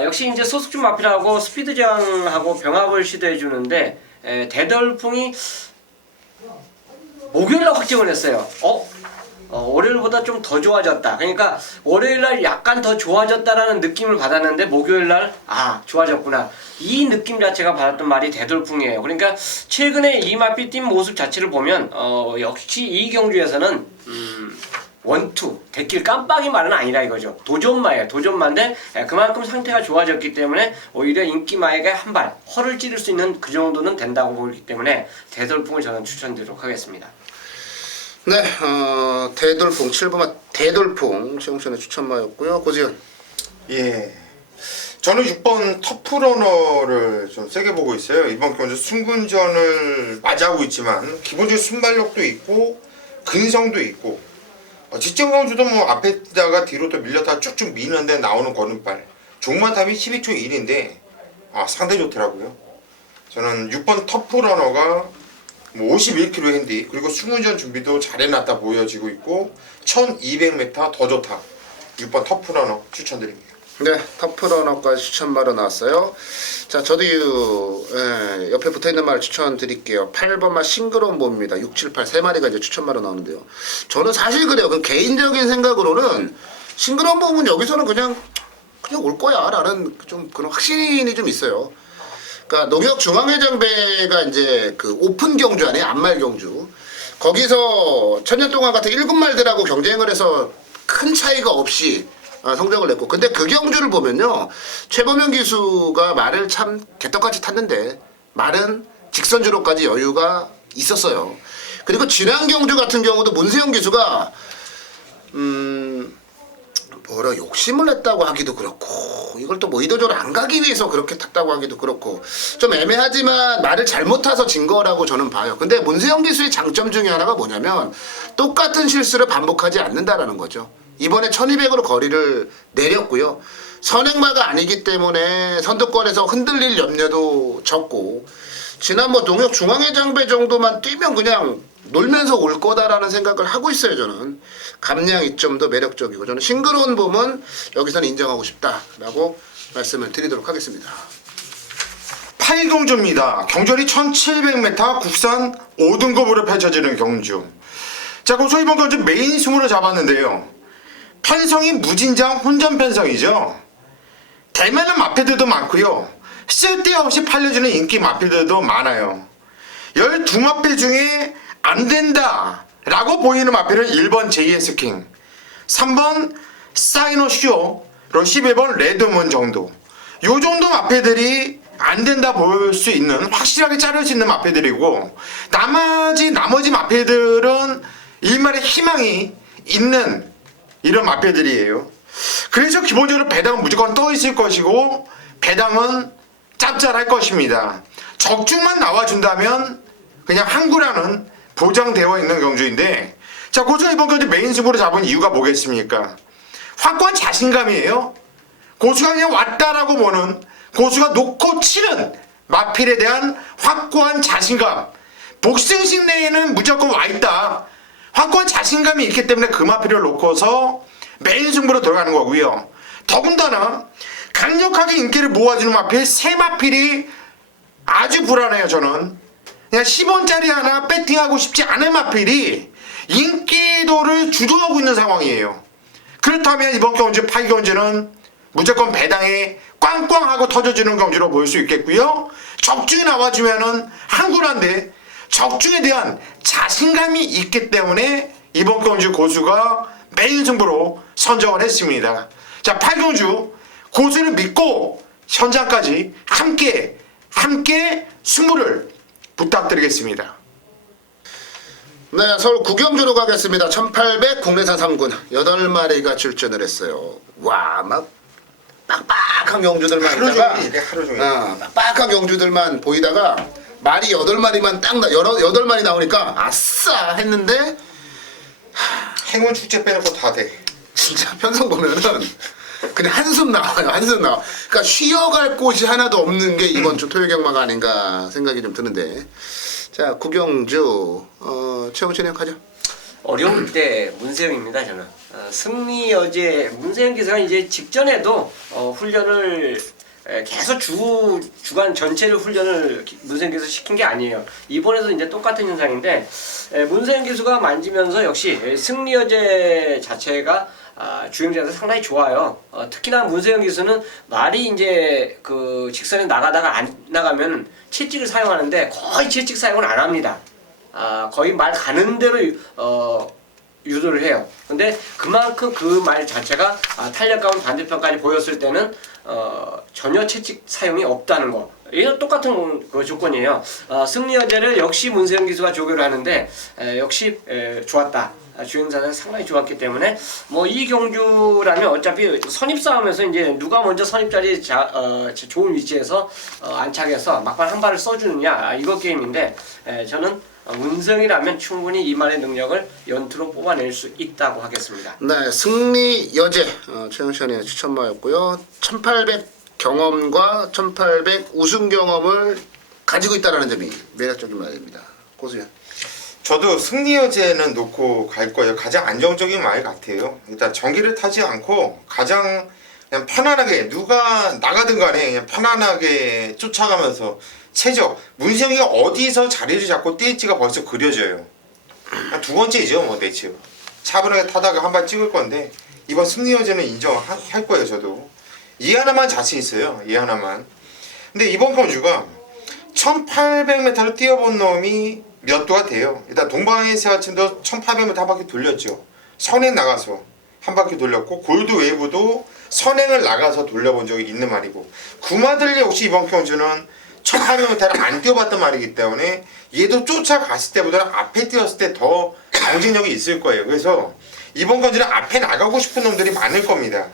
역시 이제 소속주 마필하고 스피드 제한하고 병합을 시도해 주는데 대들봉이 목요일날 확정을 했어요. 월요일보다 좀 더 좋아졌다. 그러니까 월요일날 약간 더 좋아졌다라는 느낌을 받았는데 목요일날 좋아졌구나. 이 느낌 자체가 받았던 말이 대돌풍이에요. 그러니까 최근에 이 마필 뛴 모습 자체를 보면 역시 이 경주에서는 원투 대길 깜빡이 말은 아니라 이거죠. 도전마예요. 도전마인데 그만큼 상태가 좋아졌기 때문에 오히려 인기마에게 한 발 허를 찌를 수 있는 그 정도는 된다고 보기 때문에 대돌풍을 저는 추천드리도록 하겠습니다. 네, 대돌풍 7번마 대돌풍 최영찬의 추천마였고요. 고지현. 예, 저는 6번 터프러너를 좀 세게 보고 있어요. 이번 경주 승군전을 맞이하고 있지만 기본적인 순발력도 있고 근성도 있고 직전 경주도 뭐 앞에다가 뒤로 또 밀렸다가 쭉쭉 미는데 나오는 걸음발 종마탑이 12초 1인데 상당히 좋더라고요. 저는 6번 터프러너가 뭐 51km 핸디 그리고 승군전 준비도 잘 해놨다 보여지고 있고 1200m 더 좋다. 6번 터프러너 추천드립니다. 네, 터프러너까지 추천마로 나왔어요. 자, 저도 옆에 붙어있는 말 추천드릴게요. 8번마 싱그러운 봄입니다. 6, 7, 8 세 마리가 이제 추천마로 나오는데요. 저는 사실 그래요. 그 개인적인 생각으로는 싱그러운 봄은 여기서는 그냥 올 거야 라는 좀 그런 확신이 좀 있어요. 그러니까 농협 중앙회장배가 이제 그 오픈 경주 아니에요? 안말 경주. 거기서 천년 동안 같은 7말들하고 경쟁을 해서 큰 차이가 없이 성적을 냈고, 근데 그 경주를 보면요, 최범현 기수가 말을 참 개떡같이 탔는데 말은 직선주로까지 여유가 있었어요. 그리고 지난 경주 같은 경우도 문세영 기수가 뭐라 욕심을 냈다고 하기도 그렇고, 이걸 또 뭐 의도적으로 안 가기 위해서 그렇게 탔다고 하기도 그렇고, 좀 애매하지만 말을 잘못 타서 진 거라고 저는 봐요. 근데 문세영 기수의 장점 중에 하나가 뭐냐면 똑같은 실수를 반복하지 않는다라는 거죠. 이번에 1200으로 거리를 내렸고요. 선행마가 아니기 때문에 선두권에서 흔들릴 염려도 적고, 지난 뭐 농협 중앙회장배 정도만 뛰면 그냥 놀면서 올 거다라는 생각을 하고 있어요. 저는 감량 이점도 매력적이고, 저는 싱그러운 봄은 여기서는 인정하고 싶다라고 말씀을 드리도록 하겠습니다. 8경주입니다. 경절이 1700m 국산 5등급으로 펼쳐지는 경주. 자, 고수 이번 경주 메인 승으로 잡았는데요. 편성이 무진장 혼전 편성이죠. 대면은 마패들도 많고요. 쓸데없이 팔려주는 인기 마패들도 많아요. 12마패 중에 안 된다 라고 보이는 마패는 1번 JS킹, 3번 사이노쇼, 11번 레드문 정도. 요 정도 마패들이 안 된다 볼 수 있는, 확실하게 자를 수 있는 마패들이고, 나머지 마패들은 일말의 희망이 있는 이런 마패들이에요. 그래서 기본적으로 배당은 무조건 떠 있을 것이고, 배당은 짭짤할 것입니다. 적중만 나와준다면 그냥 항구라는 보장되어 있는 경주인데, 자, 고수가 이번 경주 메인 승부로 잡은 이유가 뭐겠습니까? 확고한 자신감이에요. 고수가 그냥 왔다라고 보는, 고수가 놓고 치는 마필에 대한 확고한 자신감. 복싱식 내에는 무조건 와있다. 확고한 자신감이 있기 때문에 그 마필을 놓고서 메인 승부로 들어가는 거고요. 더군다나 강력하게 인기를 모아주는 마필, 새 마필이 아주 불안해요. 저는 그냥 10원짜리 하나 배팅하고 싶지 않은 마필이 인기도를 주도하고 있는 상황이에요. 그렇다면 이번 경주 8경주는 무조건 배당에 꽝꽝하고 터져주는 경주로 볼 수 있겠고요. 적중이 나와주면은 항구란데 적중에 대한 자신감이 있기 때문에 이번 경주 고수가 메인 승부로 선정을 했습니다. 자, 8경주 고수를 믿고 현장까지 함께 승부를 부탁드리겠습니다. 네, 서울 구경주로 가겠습니다. 1800 국내산 3군 8마리가 출전을 했어요. 와, 막 빡빡한 경주들만 하루 있다가, 종일, 하루 종일. 빡빡한 경주들만 보이다가 말이 8마리만 딱 8마리 나오니까 아싸 했는데 행운 축제 빼놓고 다 돼. 진짜 편성 보면은 그냥 한숨 나와요. 한숨 나와. 그러니까 쉬어갈 곳이 하나도 없는 게 이번 주 토요 경마가 아닌가 생각이 좀 드는데, 자, 구경주 최훈 진행 가죠. 어려울 때 문세영입니다. 저는 승리 여제 문세영 기사가 이제 직전에도 훈련을 계속 주간 전체를 훈련을 문세영 기수 시킨 게 아니에요. 이번에도 이제 똑같은 현상인데, 문세영 기수가 만지면서 역시 승리 여제 자체가 주행자에서 상당히 좋아요. 특히나 문세영 기수는 말이 이제 그 직선에 나가다가 안 나가면 채찍을 사용하는데 거의 채찍 사용을 안 합니다. 거의 말 가는 대로 유도를 해요. 근데 그만큼 그 말 자체가 탄력감은 반대편까지 보였을 때는 전혀 채찍 사용이 없다는 거. 이건 똑같은 그 조건이에요. 승리 여제를 역시 문세영 기수가 조교를 하는데 역시 좋았다. 주행자는 상당히 좋았기 때문에 뭐 이 경주라면 어차피 선입 싸움에서 이제 누가 먼저 선입자리 좋은 위치에서 안착해서 막판 한 발을 써주느냐, 이거 게임인데, 저는 문성이라면 충분히 이 말의 능력을 연투로 뽑아낼 수 있다고 하겠습니다. 네, 승리 여제 최영찬의 추천마였고요. 1800 경험과 1800 우승 경험을 가지고 있다는 점이 매력적인 말입니다. 고수연. 저도 승리 여제는 놓고 갈 거예요. 가장 안정적인 말 같아요. 일단 전기를 타지 않고 가장 그냥 편안하게, 누가 나가든 간에 그냥 편안하게 쫓아가면서 최적, 문세영이가 어디서 자리를 잡고 뛸지가 벌써 그려져요. 두 번째죠, 뭐 내치. 차분하게 타다가 한 발 찍을 건데 이번 승리 여제는 인정할 거예요. 저도 이 하나만 자신 있어요. 이 하나만. 근데 이번 경주가 1800m를 뛰어본 놈이 몇 도가 돼요. 일단 동방의 새아침도 1800m 한 바퀴 돌렸죠. 선행 나가서 한 바퀴 돌렸고, 골드 웨이브도 선행을 나가서 돌려본 적이 있는 말이고, 구마들리 역시 이번 경주는 1800m를 안 뛰어봤던 말이기 때문에 얘도 쫓아갔을 때보다는 앞에 뛰었을 때 더 경쟁력이 있을 거예요. 그래서 이번 경주는 앞에 나가고 싶은 놈들이 많을 겁니다.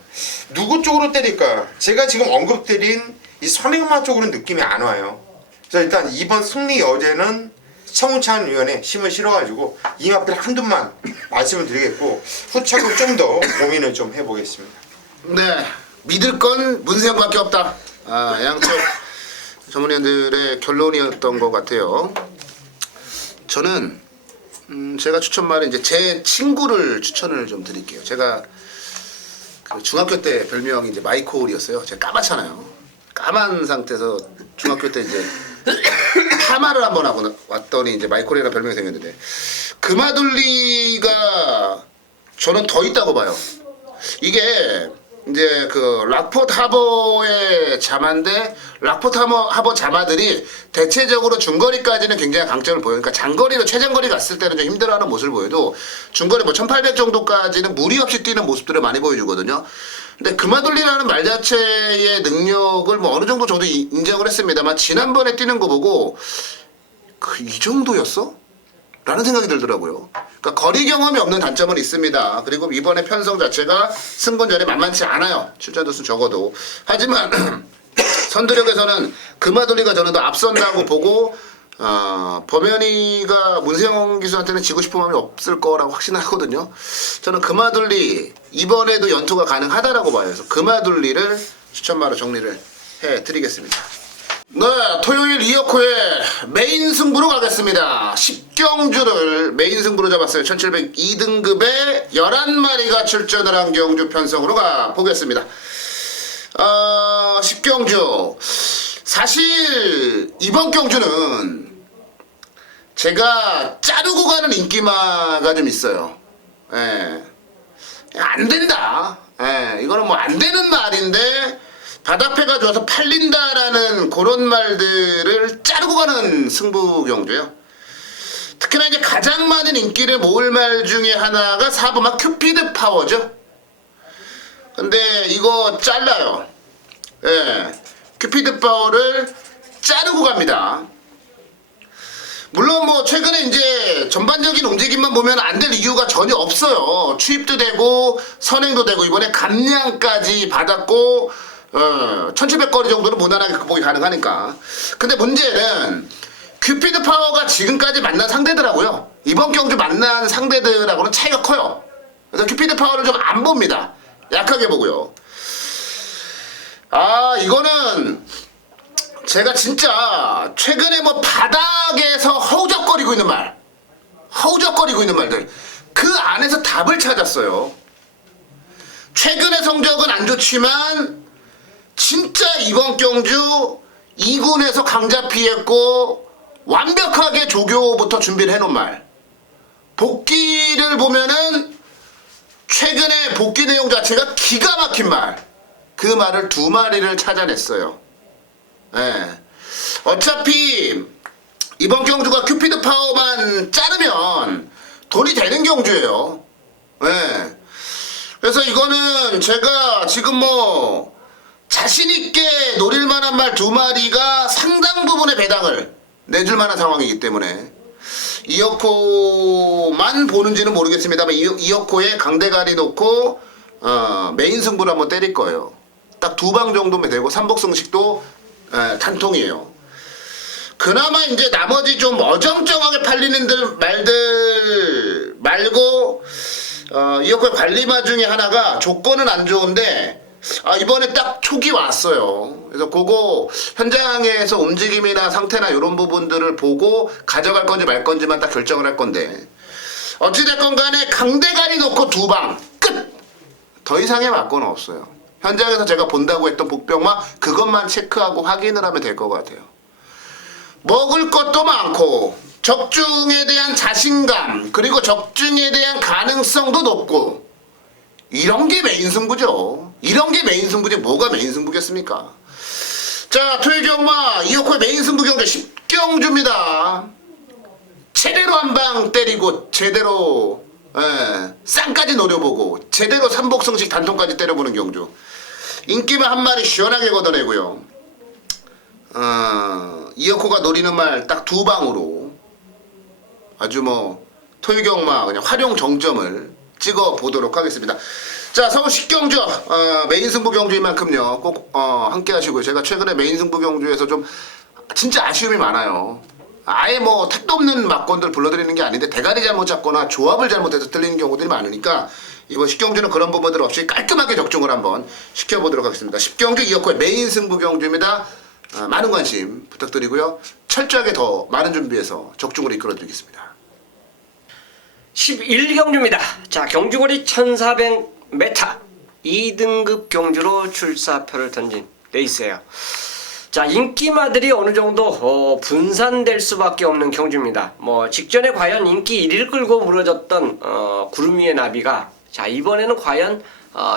누구 쪽으로 때릴까? 제가 지금 언급드린 이 선행마 쪽으로 느낌이 안 와요. 그래서 일단 이번 승리 여제는 성우찬 위원의 힘을 실어가지고 이 마필 한두만 말씀을 드리겠고, 후차로 좀 더 고민을 좀 해보겠습니다. 네, 믿을 건 문세영밖에 없다. 양쪽 전문위원들의 결론이었던 것 같아요. 저는 제가 추천 말은 이제 제 친구를 추천을 좀 드릴게요. 제가 그 중학교 때 별명이 이제 마이콜이었어요. 제가 까맣잖아요. 까만 상태에서 중학교 때 이제 하마를 한번 하고 왔더니 이제 마이콜이라는 별명이 생겼는데 금화둘리가 저는 더 있다고 봐요. 이게 이제 그 락포트 하버의 자마인데 락포트 하버 자마들이 대체적으로 중거리까지는 굉장히 강점을 보여요. 그러니까 장거리로 최장거리 갔을 때는 좀 힘들어하는 모습을 보여도 중거리 뭐 1800 정도까지는 무리 없이 뛰는 모습들을 많이 보여주거든요. 근데 금화둘리라는 말 자체의 능력을 뭐 어느 정도 저도 인정을 했습니다만 지난번에 뛰는 거 보고 이 정도였어? 라는 생각이 들더라고요. 그러니까 거리 경험이 없는 단점은 있습니다. 그리고 이번에 편성 자체가 승권전이 만만치 않아요. 출전 수 적어도. 하지만 선두력에서는 금화둘리가 저는 더 앞선다고 보고 범현이가 문세영 기수한테는 지고 싶은 마음이 없을 거라고 확신을 하거든요. 저는 금화둘리 이번에도 연투가 가능하다라고 봐요. 그래서 금화둘리를 추천마로 정리를 해드리겠습니다. 네, 토요일 이어코의 메인 승부로 가겠습니다. 10경주를 메인 승부로 잡았어요. 1702등급에 11마리가 출전을 한 경주 편성으로 가보겠습니다. 10경주. 사실 이번 경주는 제가 자르고 가는 인기마가 좀 있어요. 예. 안 된다. 예. 이거는 뭐 안 되는 말인데 바닥패가 좋아서 팔린다라는 그런 말들을 자르고 가는 승부 경주예요. 특히나 이제 가장 많은 인기를 모을 말 중에 하나가 4번마 큐피드 파워죠. 근데 이거 잘라요. 예. 큐피드 파워를 자르고 갑니다. 물론 뭐 최근에 이제 전반적인 움직임만 보면 안 될 이유가 전혀 없어요. 추입도 되고 선행도 되고 이번에 감량까지 받았고 1700거리 정도는 무난하게 극복이 가능하니까. 근데 문제는 큐피드 파워가 지금까지 만난 상대들하고요, 이번 경주 만난 상대들하고는 차이가 커요. 그래서 큐피드 파워를 좀 안 봅니다. 약하게 보고요. 이거는 제가 진짜 최근에 뭐 바닥에서 허우적거리고 있는 말들 그 안에서 답을 찾았어요. 최근의 성적은 안 좋지만 진짜 이번 경주 2군에서 강자 피했고 완벽하게 조교부터 준비를 해놓은 말. 복귀를 보면은 최근에 복귀 내용 자체가 기가 막힌 말. 그 말을 2마리를 찾아냈어요. 예. 어차피 이번 경주가 큐피드 파워만 자르면 돈이 되는 경주예요. 예. 그래서 이거는 제가 지금 뭐 자신있게 노릴만한 말 2마리가 상당 부분의 배당을 내줄 만한 상황이기 때문에 이어코만 보는지는 모르겠습니다만 이어코에 강대가리 놓고 메인 승부를 한번 때릴 거예요. 딱 2방 정도면 되고 삼복승식도 단통이에요. 그나마 이제 나머지 좀 어정쩡하게 팔리는 말들 말고 이어코의 관리마 중에 하나가 조건은 안 좋은데 이번에 딱 촉이 왔어요. 그래서 그거 현장에서 움직임이나 상태나 이런 부분들을 보고 가져갈 건지 말 건지만 딱 결정을 할 건데 어찌됐건 간에 강대가리 놓고 2방 끝! 더 이상의 막고는 없어요. 현장에서 제가 본다고 했던 복병마 그것만 체크하고 확인을 하면 될 것 같아요. 먹을 것도 많고 적중에 대한 자신감 그리고 적중에 대한 가능성도 높고 이런 게 메인 승부죠. 이런 게 메인 승부지 뭐가 메인 승부겠습니까? 자, 토요일 경마 이어코의 메인 승부 경주 10경주입니다. 제대로 한 방 때리고 제대로 쌍까지 노려보고 제대로 삼복승식 단통까지 때려보는 경주. 인기만 한 마리 시원하게 걷어내고요. 이어코가 노리는 말 딱 2방으로 아주 뭐 토요일 경마 그냥 활용 정점을 찍어 보도록 하겠습니다. 자, 서울 10경주 메인 승부 경주인 만큼요 꼭 함께 하시고요. 제가 최근에 메인 승부 경주에서 좀 진짜 아쉬움이 많아요. 아예 뭐 택도 없는 막건들 불러드리는 게 아닌데 대가리 잘못 잡거나 조합을 잘못해서 틀리는 경우들이 많으니까 이번 10경주는 그런 부분들 없이 깔끔하게 적중을 한번 시켜보도록 하겠습니다. 10경주 이어코의 메인 승부 경주입니다. 많은 관심 부탁드리고요. 철저하게 더 많은 준비해서 적중을 이끌어드리겠습니다. 11경주입니다. 자, 경주거리 1400m 2등급 경주로 출사표를 던진 레이스예요. 자, 인기마들이 어느 정도 분산될 수밖에 없는 경주입니다. 뭐 직전에 과연 인기 1위를 끌고 무너졌던 구름 위의 나비가 자, 이번에는 과연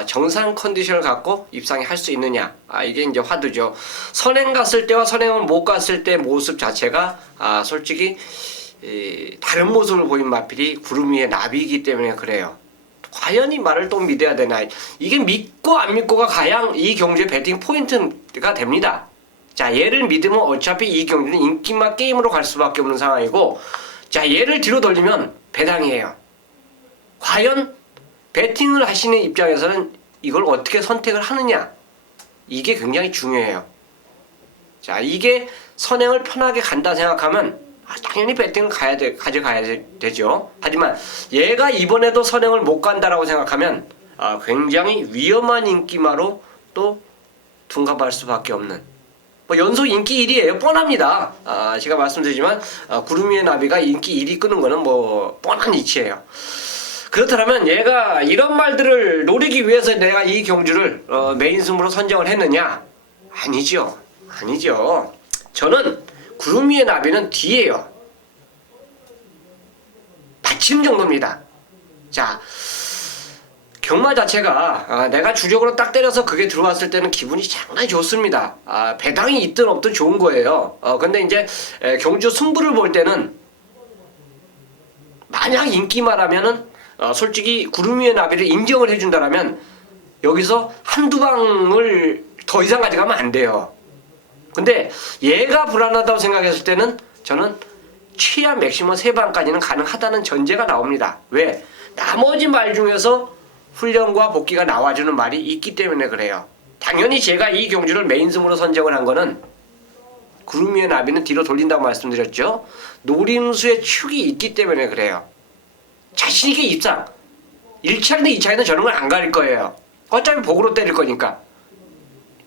정상 컨디션을 갖고 입상에 할 수 있느냐, 이게 이제 화두죠. 선행 갔을 때와 선행을 못 갔을 때 모습 자체가 솔직히 다른 모습을 보인 마필이 구름 위의 나비이기 때문에 그래요. 과연 이 말을 또 믿어야 되나, 이게 믿고 안 믿고가 가장 이 경주의 배팅 포인트가 됩니다. 자, 얘를 믿으면 어차피 이 경주는 인기맛 게임으로 갈 수밖에 없는 상황이고, 자, 얘를 뒤로 돌리면 배당이에요. 과연 배팅을 하시는 입장에서는 이걸 어떻게 선택을 하느냐, 이게 굉장히 중요해요. 자, 이게 선행을 편하게 간다 생각하면 당연히 배팅을 가져가야 되죠. 하지만 얘가 이번에도 선행을 못 간다라고 생각하면 굉장히 위험한 인기마로 또 둔갑할 수밖에 없는, 뭐 연속 인기 1위예요. 뻔합니다. 제가 말씀드리지만 구름 위의 나비가 인기 1위 끄는 거는 뭐 뻔한 이치예요. 그렇다면 얘가 이런 말들을 노리기 위해서 내가 이 경주를 메인 승부로 선정을 했느냐? 아니죠. 아니죠. 저는 구름 위의 나비는 뒤에요. 받치는 정도입니다. 자, 경마 자체가 내가 주력으로 딱 때려서 그게 들어왔을 때는 기분이 상당히 좋습니다. 배당이 있든 없든 좋은 거예요. 근데 이제 경주 승부를 볼 때는 만약 인기마라면은 솔직히 구름 위의 나비를 인정을 해준다라면 여기서 한두 방을 더 이상 가져가면 안 돼요. 근데 얘가 불안하다고 생각했을 때는 저는 최한 맥시멈 3방까지는 가능하다는 전제가 나옵니다. 왜? 나머지 말 중에서 훈련과 복귀가 나와주는 말이 있기 때문에 그래요. 당연히 제가 이 경주를 메인승으로 선정을 한 거는 구름 위의 나비는 뒤로 돌린다고 말씀드렸죠. 노림수의 축이 있기 때문에 그래요. 자신있게 입상. 1차인데 2차에는 저런 걸 안 가릴 거예요. 어차피 복으로 때릴 거니까.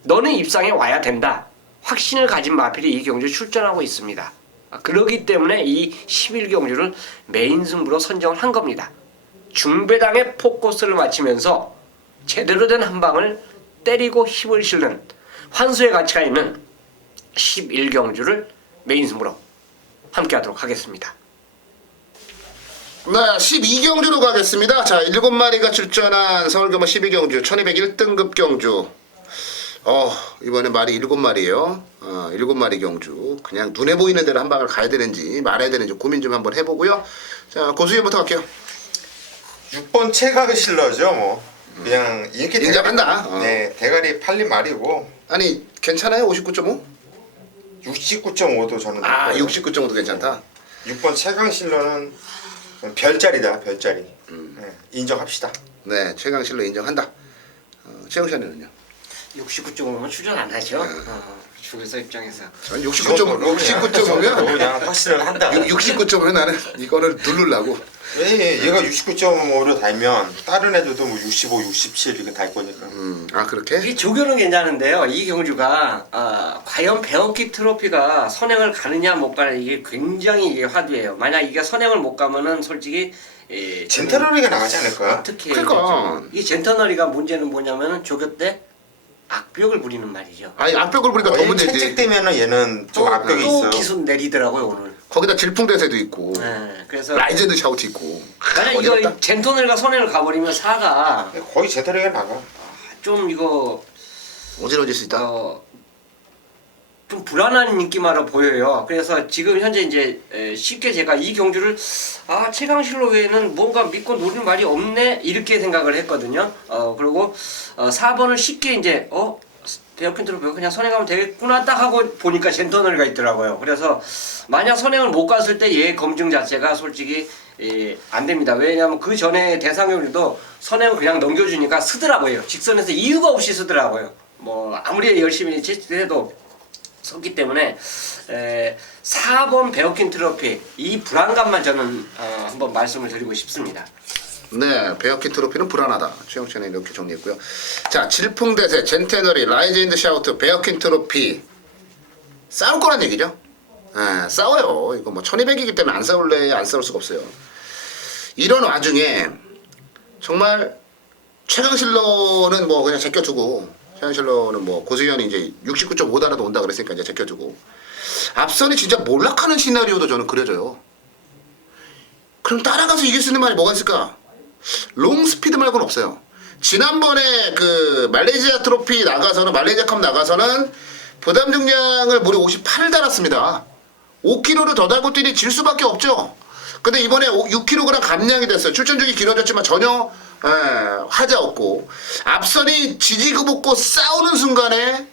너는 입상에 와야 된다. 확신을 가진 마필이 이 경주에 출전하고 있습니다. 그렇기 때문에 이 11경주를 메인 승부로 선정을 한 겁니다. 중배당의 포커스를 맞추면서 제대로 된 한 방을 때리고 힘을 실는 환수의 가치가 있는 11경주를 메인 승부로 함께 하도록 하겠습니다. 네, 12경주로 가겠습니다. 자, 7마리가 출전한 서울경마 12경주 1201등급 경주. 이번에 말이 7마리예요. 7마리 경주. 그냥 눈에 보이는 대로 한 방을 가야 되는지 말아야 되는지 고민 좀 한번 해보고요. 자, 고수위원부터 갈게요. 6번 최강실러죠. 뭐 그냥 인기 인정한다. 네, 대가리 팔린 말이고. 아니, 괜찮아요? 59.5? 69.5도 저는 69.5도 괜찮다. 6번 최강실러는 별자리다. 별자리. 네, 인정합시다. 네, 최강실로 인정한다. 최영찬이는요? 69.5면 출전 안 하죠. 주에서 입장에서. 전 69.5면 그냥 확신을 한다. 69.5면 나는 이거를 누르려고. 왜 얘가 69.5로 달면 다른 애들도 뭐 65, 67 이렇게 달 거니까. 그렇게? 이 조교는 괜찮은데요. 이 경주가 과연 베어키 트로피가 선행을 가느냐 못 가느냐, 이게 굉장히 이게 화두예요. 만약 이게 선행을 못 가면은 솔직히 젠터러리가 나가지 않을까요? 어떻게 그러니까. 이 젠터너리가 문제는 뭐냐면은 조교 때 악벽을 부리는 말이죠. 아니, 악벽을 보니까 더 문제지. 채찍되면은 얘는 좀 악벽이 또 있어요. 기순 내리더라고요 오늘. 거기다 질풍대세도 있고. 네, 그래서 라이젠드 샤우트 있고. 만약 이거 젠터너리가 선행을 가버리면 사가 거의 젠터러리가 나가. 좀 이거 어지러질 수 있다. 좀 불안한 인기마로 보여요. 그래서 지금 현재 이제 쉽게 제가 이 경주를 최강실로 외에는 뭔가 믿고 노릴 말이 없네 이렇게 생각을 했거든요. 그리고 4번을 쉽게 이제 베어킨트로 그냥 선행하면 되겠구나 딱 하고 보니까 젠터널가 있더라고요. 그래서 만약 선행을 못 갔을 때 얘 검증 자체가 솔직히 안 됩니다. 왜냐하면 그 전에 대상경주도 선행을 그냥 넘겨주니까 쓰더라고요. 직선에서 이유가 없이 쓰더라고요. 뭐 아무리 열심히 채취해도 섰기 때문에 4번 베어킨 트로피 이 불안감만 저는 한번 말씀을 드리고 싶습니다. 네, 베어킨 트로피는 불안하다. 최영찬이 이렇게 정리했고요. 자, 질풍대세, 젠테너리, 라이젠드 샤우트, 베어킨 트로피 싸울 거란 얘기죠. 싸워요. 이거 뭐 1200이기 때문에 안 싸울래? 안 싸울 수가 없어요. 이런 와중에 정말 최강실러는 뭐 그냥 제껴두고 태양실러는 뭐 고수현이 이제 69.5달러도 온다 그랬으니까 이제 제껴주고 앞선이 진짜 몰락하는 시나리오도 저는 그려져요. 그럼 따라가서 이길 수 있는 말이 뭐가 있을까? 롱 스피드 말고는 없어요. 지난번에 그 말레이시아 트로피 나가서는 말레이시아컵 나가서는 부담 중량을 무려 58을 달았습니다. 5kg를 더 달고 뛰니 질 수밖에 없죠. 근데 이번에 6kg 감량이 됐어요. 출전중이 길어졌지만 전혀 하자 없고 앞선이 지지고볶고 싸우는 순간에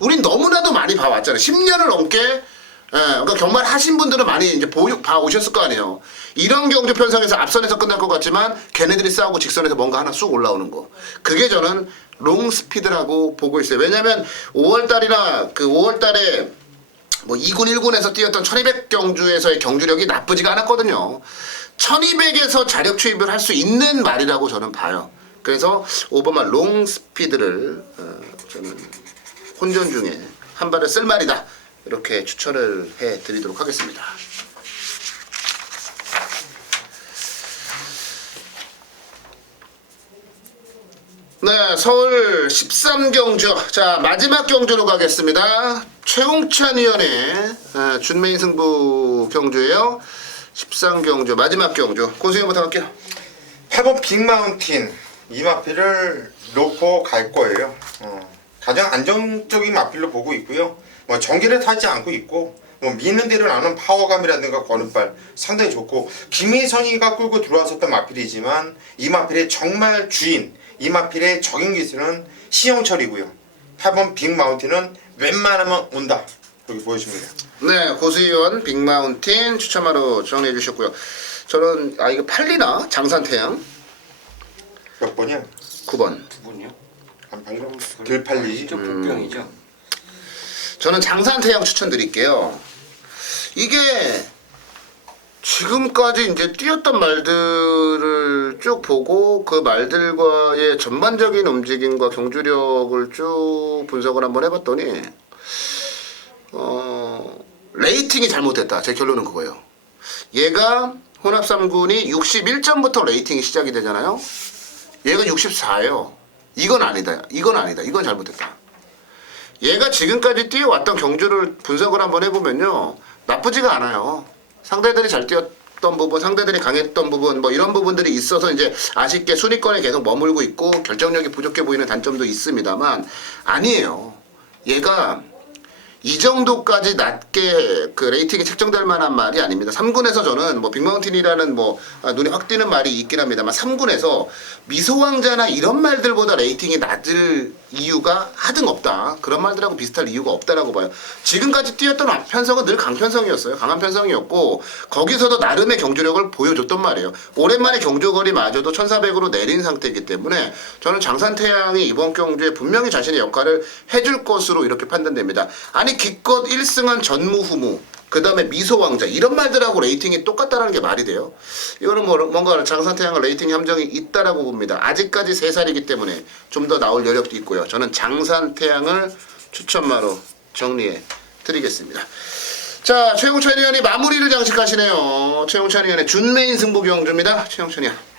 우린 너무나도 많이 봐왔잖아요. 10년을 넘게 그러니까 경마를 하신 분들은 많이 이제 봐오셨을 거 아니에요. 이런 경주 편성에서 앞선에서 끝날 것 같지만 걔네들이 싸우고 직선에서 뭔가 하나 쑥 올라오는 거. 그게 저는 롱 스피드라고 보고 있어요. 왜냐면 5월달이나 그 5월달에 뭐 2군 1군에서 뛰었던 1200 경주에서의 경주력이 나쁘지가 않았거든요. 1200에서 자력 추입을 할 수 있는 말이라고 저는 봐요. 그래서 5번만 롱 스피드를 저는 혼전 중에 한 발을 쓸 말이다. 이렇게 추천을 해드리도록 하겠습니다. 네, 서울 13경주. 자, 마지막 경주로 가겠습니다. 최홍찬 위원의 준메인 승부 경주예요. 13경주 마지막 경주. 고수형부터 갈게요. 8번 빅마운틴 이 마필을 놓고 갈 거예요. 가장 안정적인 마필로 보고 있고요. 뭐 전기를 타지 않고 있고 뭐 미는 대로 나는 파워감이라든가 거는발 상당히 좋고 김희선이가 끌고 들어왔었던 마필이지만 이 마필의 정말 주인 이 마필의 적인 기수는 신영철이고요. 8번 빅마운틴은 웬만하면 온다. 여기 보여줍니다. 네, 고수위원 빅마운틴 추천마로 정리해 주셨고요. 저는 이거 팔리나? 장산태양 몇 번이야? 9번. 두 분이요? 안 팔려? 덜 팔리지? 좀 불병이죠. 저는 장산태양 추천드릴게요. 이게 지금까지 이제 뛰었던 말들을 쭉 보고 그 말들과의 전반적인 움직임과 경주력을 쭉 분석을 한번 해봤더니 레이팅이 잘못됐다. 제 결론은 그거예요. 얘가 혼합 3군이 61점부터 레이팅이 시작이 되잖아요. 얘가 64예요. 이건 아니다. 이건 아니다. 이건 잘못됐다. 얘가 지금까지 뛰어왔던 경주를 분석을 한번 해보면요. 나쁘지가 않아요. 상대들이 잘 뛰었던 부분, 상대들이 강했던 부분, 뭐 이런 부분들이 있어서 이제 아쉽게 순위권에 계속 머물고 있고 결정력이 부족해 보이는 단점도 있습니다만 아니에요. 얘가 이 정도까지 낮게 그 레이팅이 책정될 만한 말이 아닙니다. 3군에서 저는 뭐 빅마운틴이라는 뭐 눈에 확 띄는 말이 있긴 합니다만 3군에서 미소왕자나 이런 말들보다 레이팅이 낮을 이유가 하등 없다. 그런 말들하고 비슷할 이유가 없다라고 봐요. 지금까지 뛰었던 편성은 늘 강편성이었어요. 강한 편성이었고 거기서도 나름의 경주력을 보여줬단 말이에요. 오랜만에 경주거리마저도 1400으로 내린 상태이기 때문에 저는 장산태양이 이번 경주에 분명히 자신의 역할을 해줄 것으로 이렇게 판단됩니다. 아니 기껏 1승한 전무후무 그 다음에 미소왕자 이런 말들하고 레이팅이 똑같다라는 게 말이 돼요. 이거는 뭐 뭔가 장산태양은 레이팅 함정이 있다라고 봅니다. 아직까지 3살이기 때문에 좀 더 나올 여력도 있고요. 저는 장산태양을 추천마로 정리해 드리겠습니다. 자, 최용찬 의원이 마무리를 장식하시네요. 최용찬 의원의 준메인 승부 경주입니다. 최용찬 의원.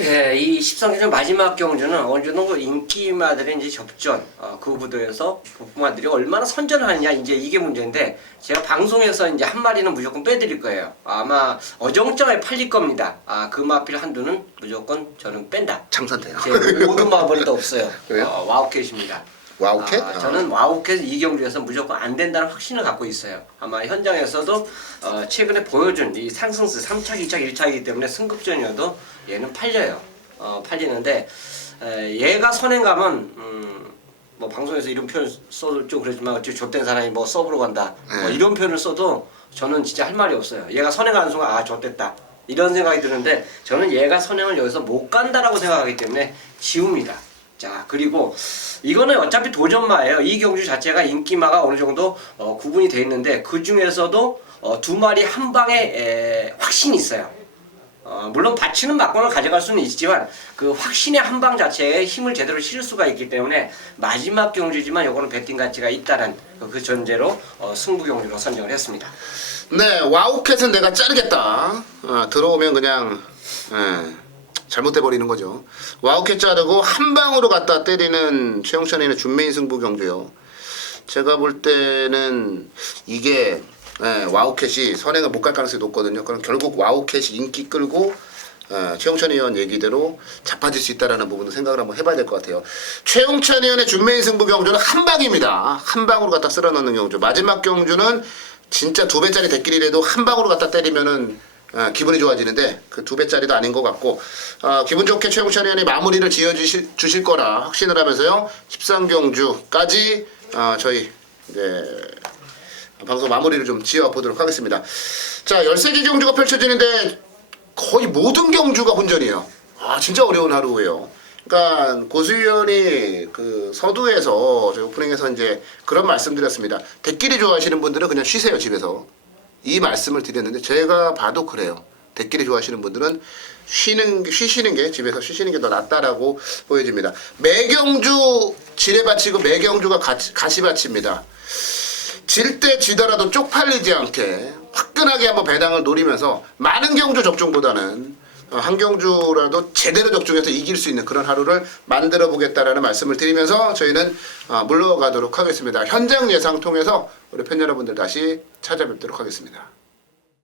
예, 이 13경주 마지막 경주는 어느 정도 인기마들의 이제 접전, 그 구도에서 부마들이 얼마나 선전을 하느냐, 이제 이게 문제인데, 제가 방송에서 이제 한 마리는 무조건 빼드릴 거예요. 아마 어정쩡하게 팔릴 겁니다. 그 마필 한두는 무조건 저는 뺀다. 장산태양. 제 모든 마블도 없어요. 그래요? 와우캣입니다. 와우캣? 저는 와우캣 이 경주에서 무조건 안 된다는 확신을 갖고 있어요. 아마 현장에서도 최근에 보여준 이 상승세 3차기, 2차기, 1차이기 때문에 승급전이어도 얘는 팔려요. 팔리는데 얘가 선행 가면 뭐 방송에서 이런 표현 써도 좀 그렇지만 어찌 좆된 사람이 뭐 서브로 간다 뭐 이런 표현을 써도 저는 진짜 할 말이 없어요. 얘가 선행하는 순간 좆됐다 이런 생각이 드는데 저는 얘가 선행을 여기서 못 간다라고 생각하기 때문에 지웁니다. 자, 그리고 이거는 어차피 도전마예요. 이 경주 자체가 인기마가 어느 정도 구분이 돼 있는데 그 중에서도 두 마리 한 방에 확신이 있어요. 물론 받치는 막권을 가져갈 수는 있지만 그 확신의 한 방 자체에 힘을 제대로 실을 수가 있기 때문에 마지막 경주지만 요거는 배팅 가치가 있다는 그 전제로 승부 경주로 선정을 했습니다. 네, 와우캣은 내가 자르겠다. 들어오면 그냥 잘못돼 버리는 거죠. 와우캣 자르고 한 방으로 갖다 때리는 최용찬이의 준메인 승부 경주요. 제가 볼 때는 이게 와우캣이 선행을 못 갈 가능성이 높거든요. 그럼 결국 와우캣이 인기 끌고 최용찬 의원 얘기대로 자빠질 수 있다라는 부분도 생각을 한번 해봐야 될 것 같아요. 최용찬 의원의 준메인 승부 경주는 한 방입니다. 한 방으로 갖다 쓸어 넣는 경주. 마지막 경주는 진짜 2배짜리 대끼리라도 한 방으로 갖다 때리면은 기분이 좋아지는데 그 2배짜리도 아닌 것 같고 기분 좋게 최용찬 의원이 마무리를 지어주실 거라 확신을 하면서요. 13경주까지 저희 이제 방송 마무리를 좀 지어보도록 하겠습니다. 자, 13개 경주가 펼쳐지는데 거의 모든 경주가 혼전이에요. 진짜 어려운 하루예요. 그러니까 고수위원이 그 서두에서 저희 오프닝에서 이제 그런 말씀드렸습니다. 대끼리 좋아하시는 분들은 그냥 쉬세요, 집에서. 이 말씀을 드렸는데 제가 봐도 그래요. 대끼리 좋아하시는 분들은 쉬시는 게 집에서 쉬시는 게 더 낫다라고 보여집니다. 매경주 지뢰밭이고 매경주가 가시밭입니다. 질 때 지더라도 쪽팔리지 않게 화끈하게 한번 배당을 노리면서 많은 경주 적중보다는 한 경주라도 제대로 적중해서 이길 수 있는 그런 하루를 만들어 보겠다라는 말씀을 드리면서 저희는 물러가도록 하겠습니다. 현장 예상 통해서 우리 팬 여러분들 다시 찾아뵙도록 하겠습니다.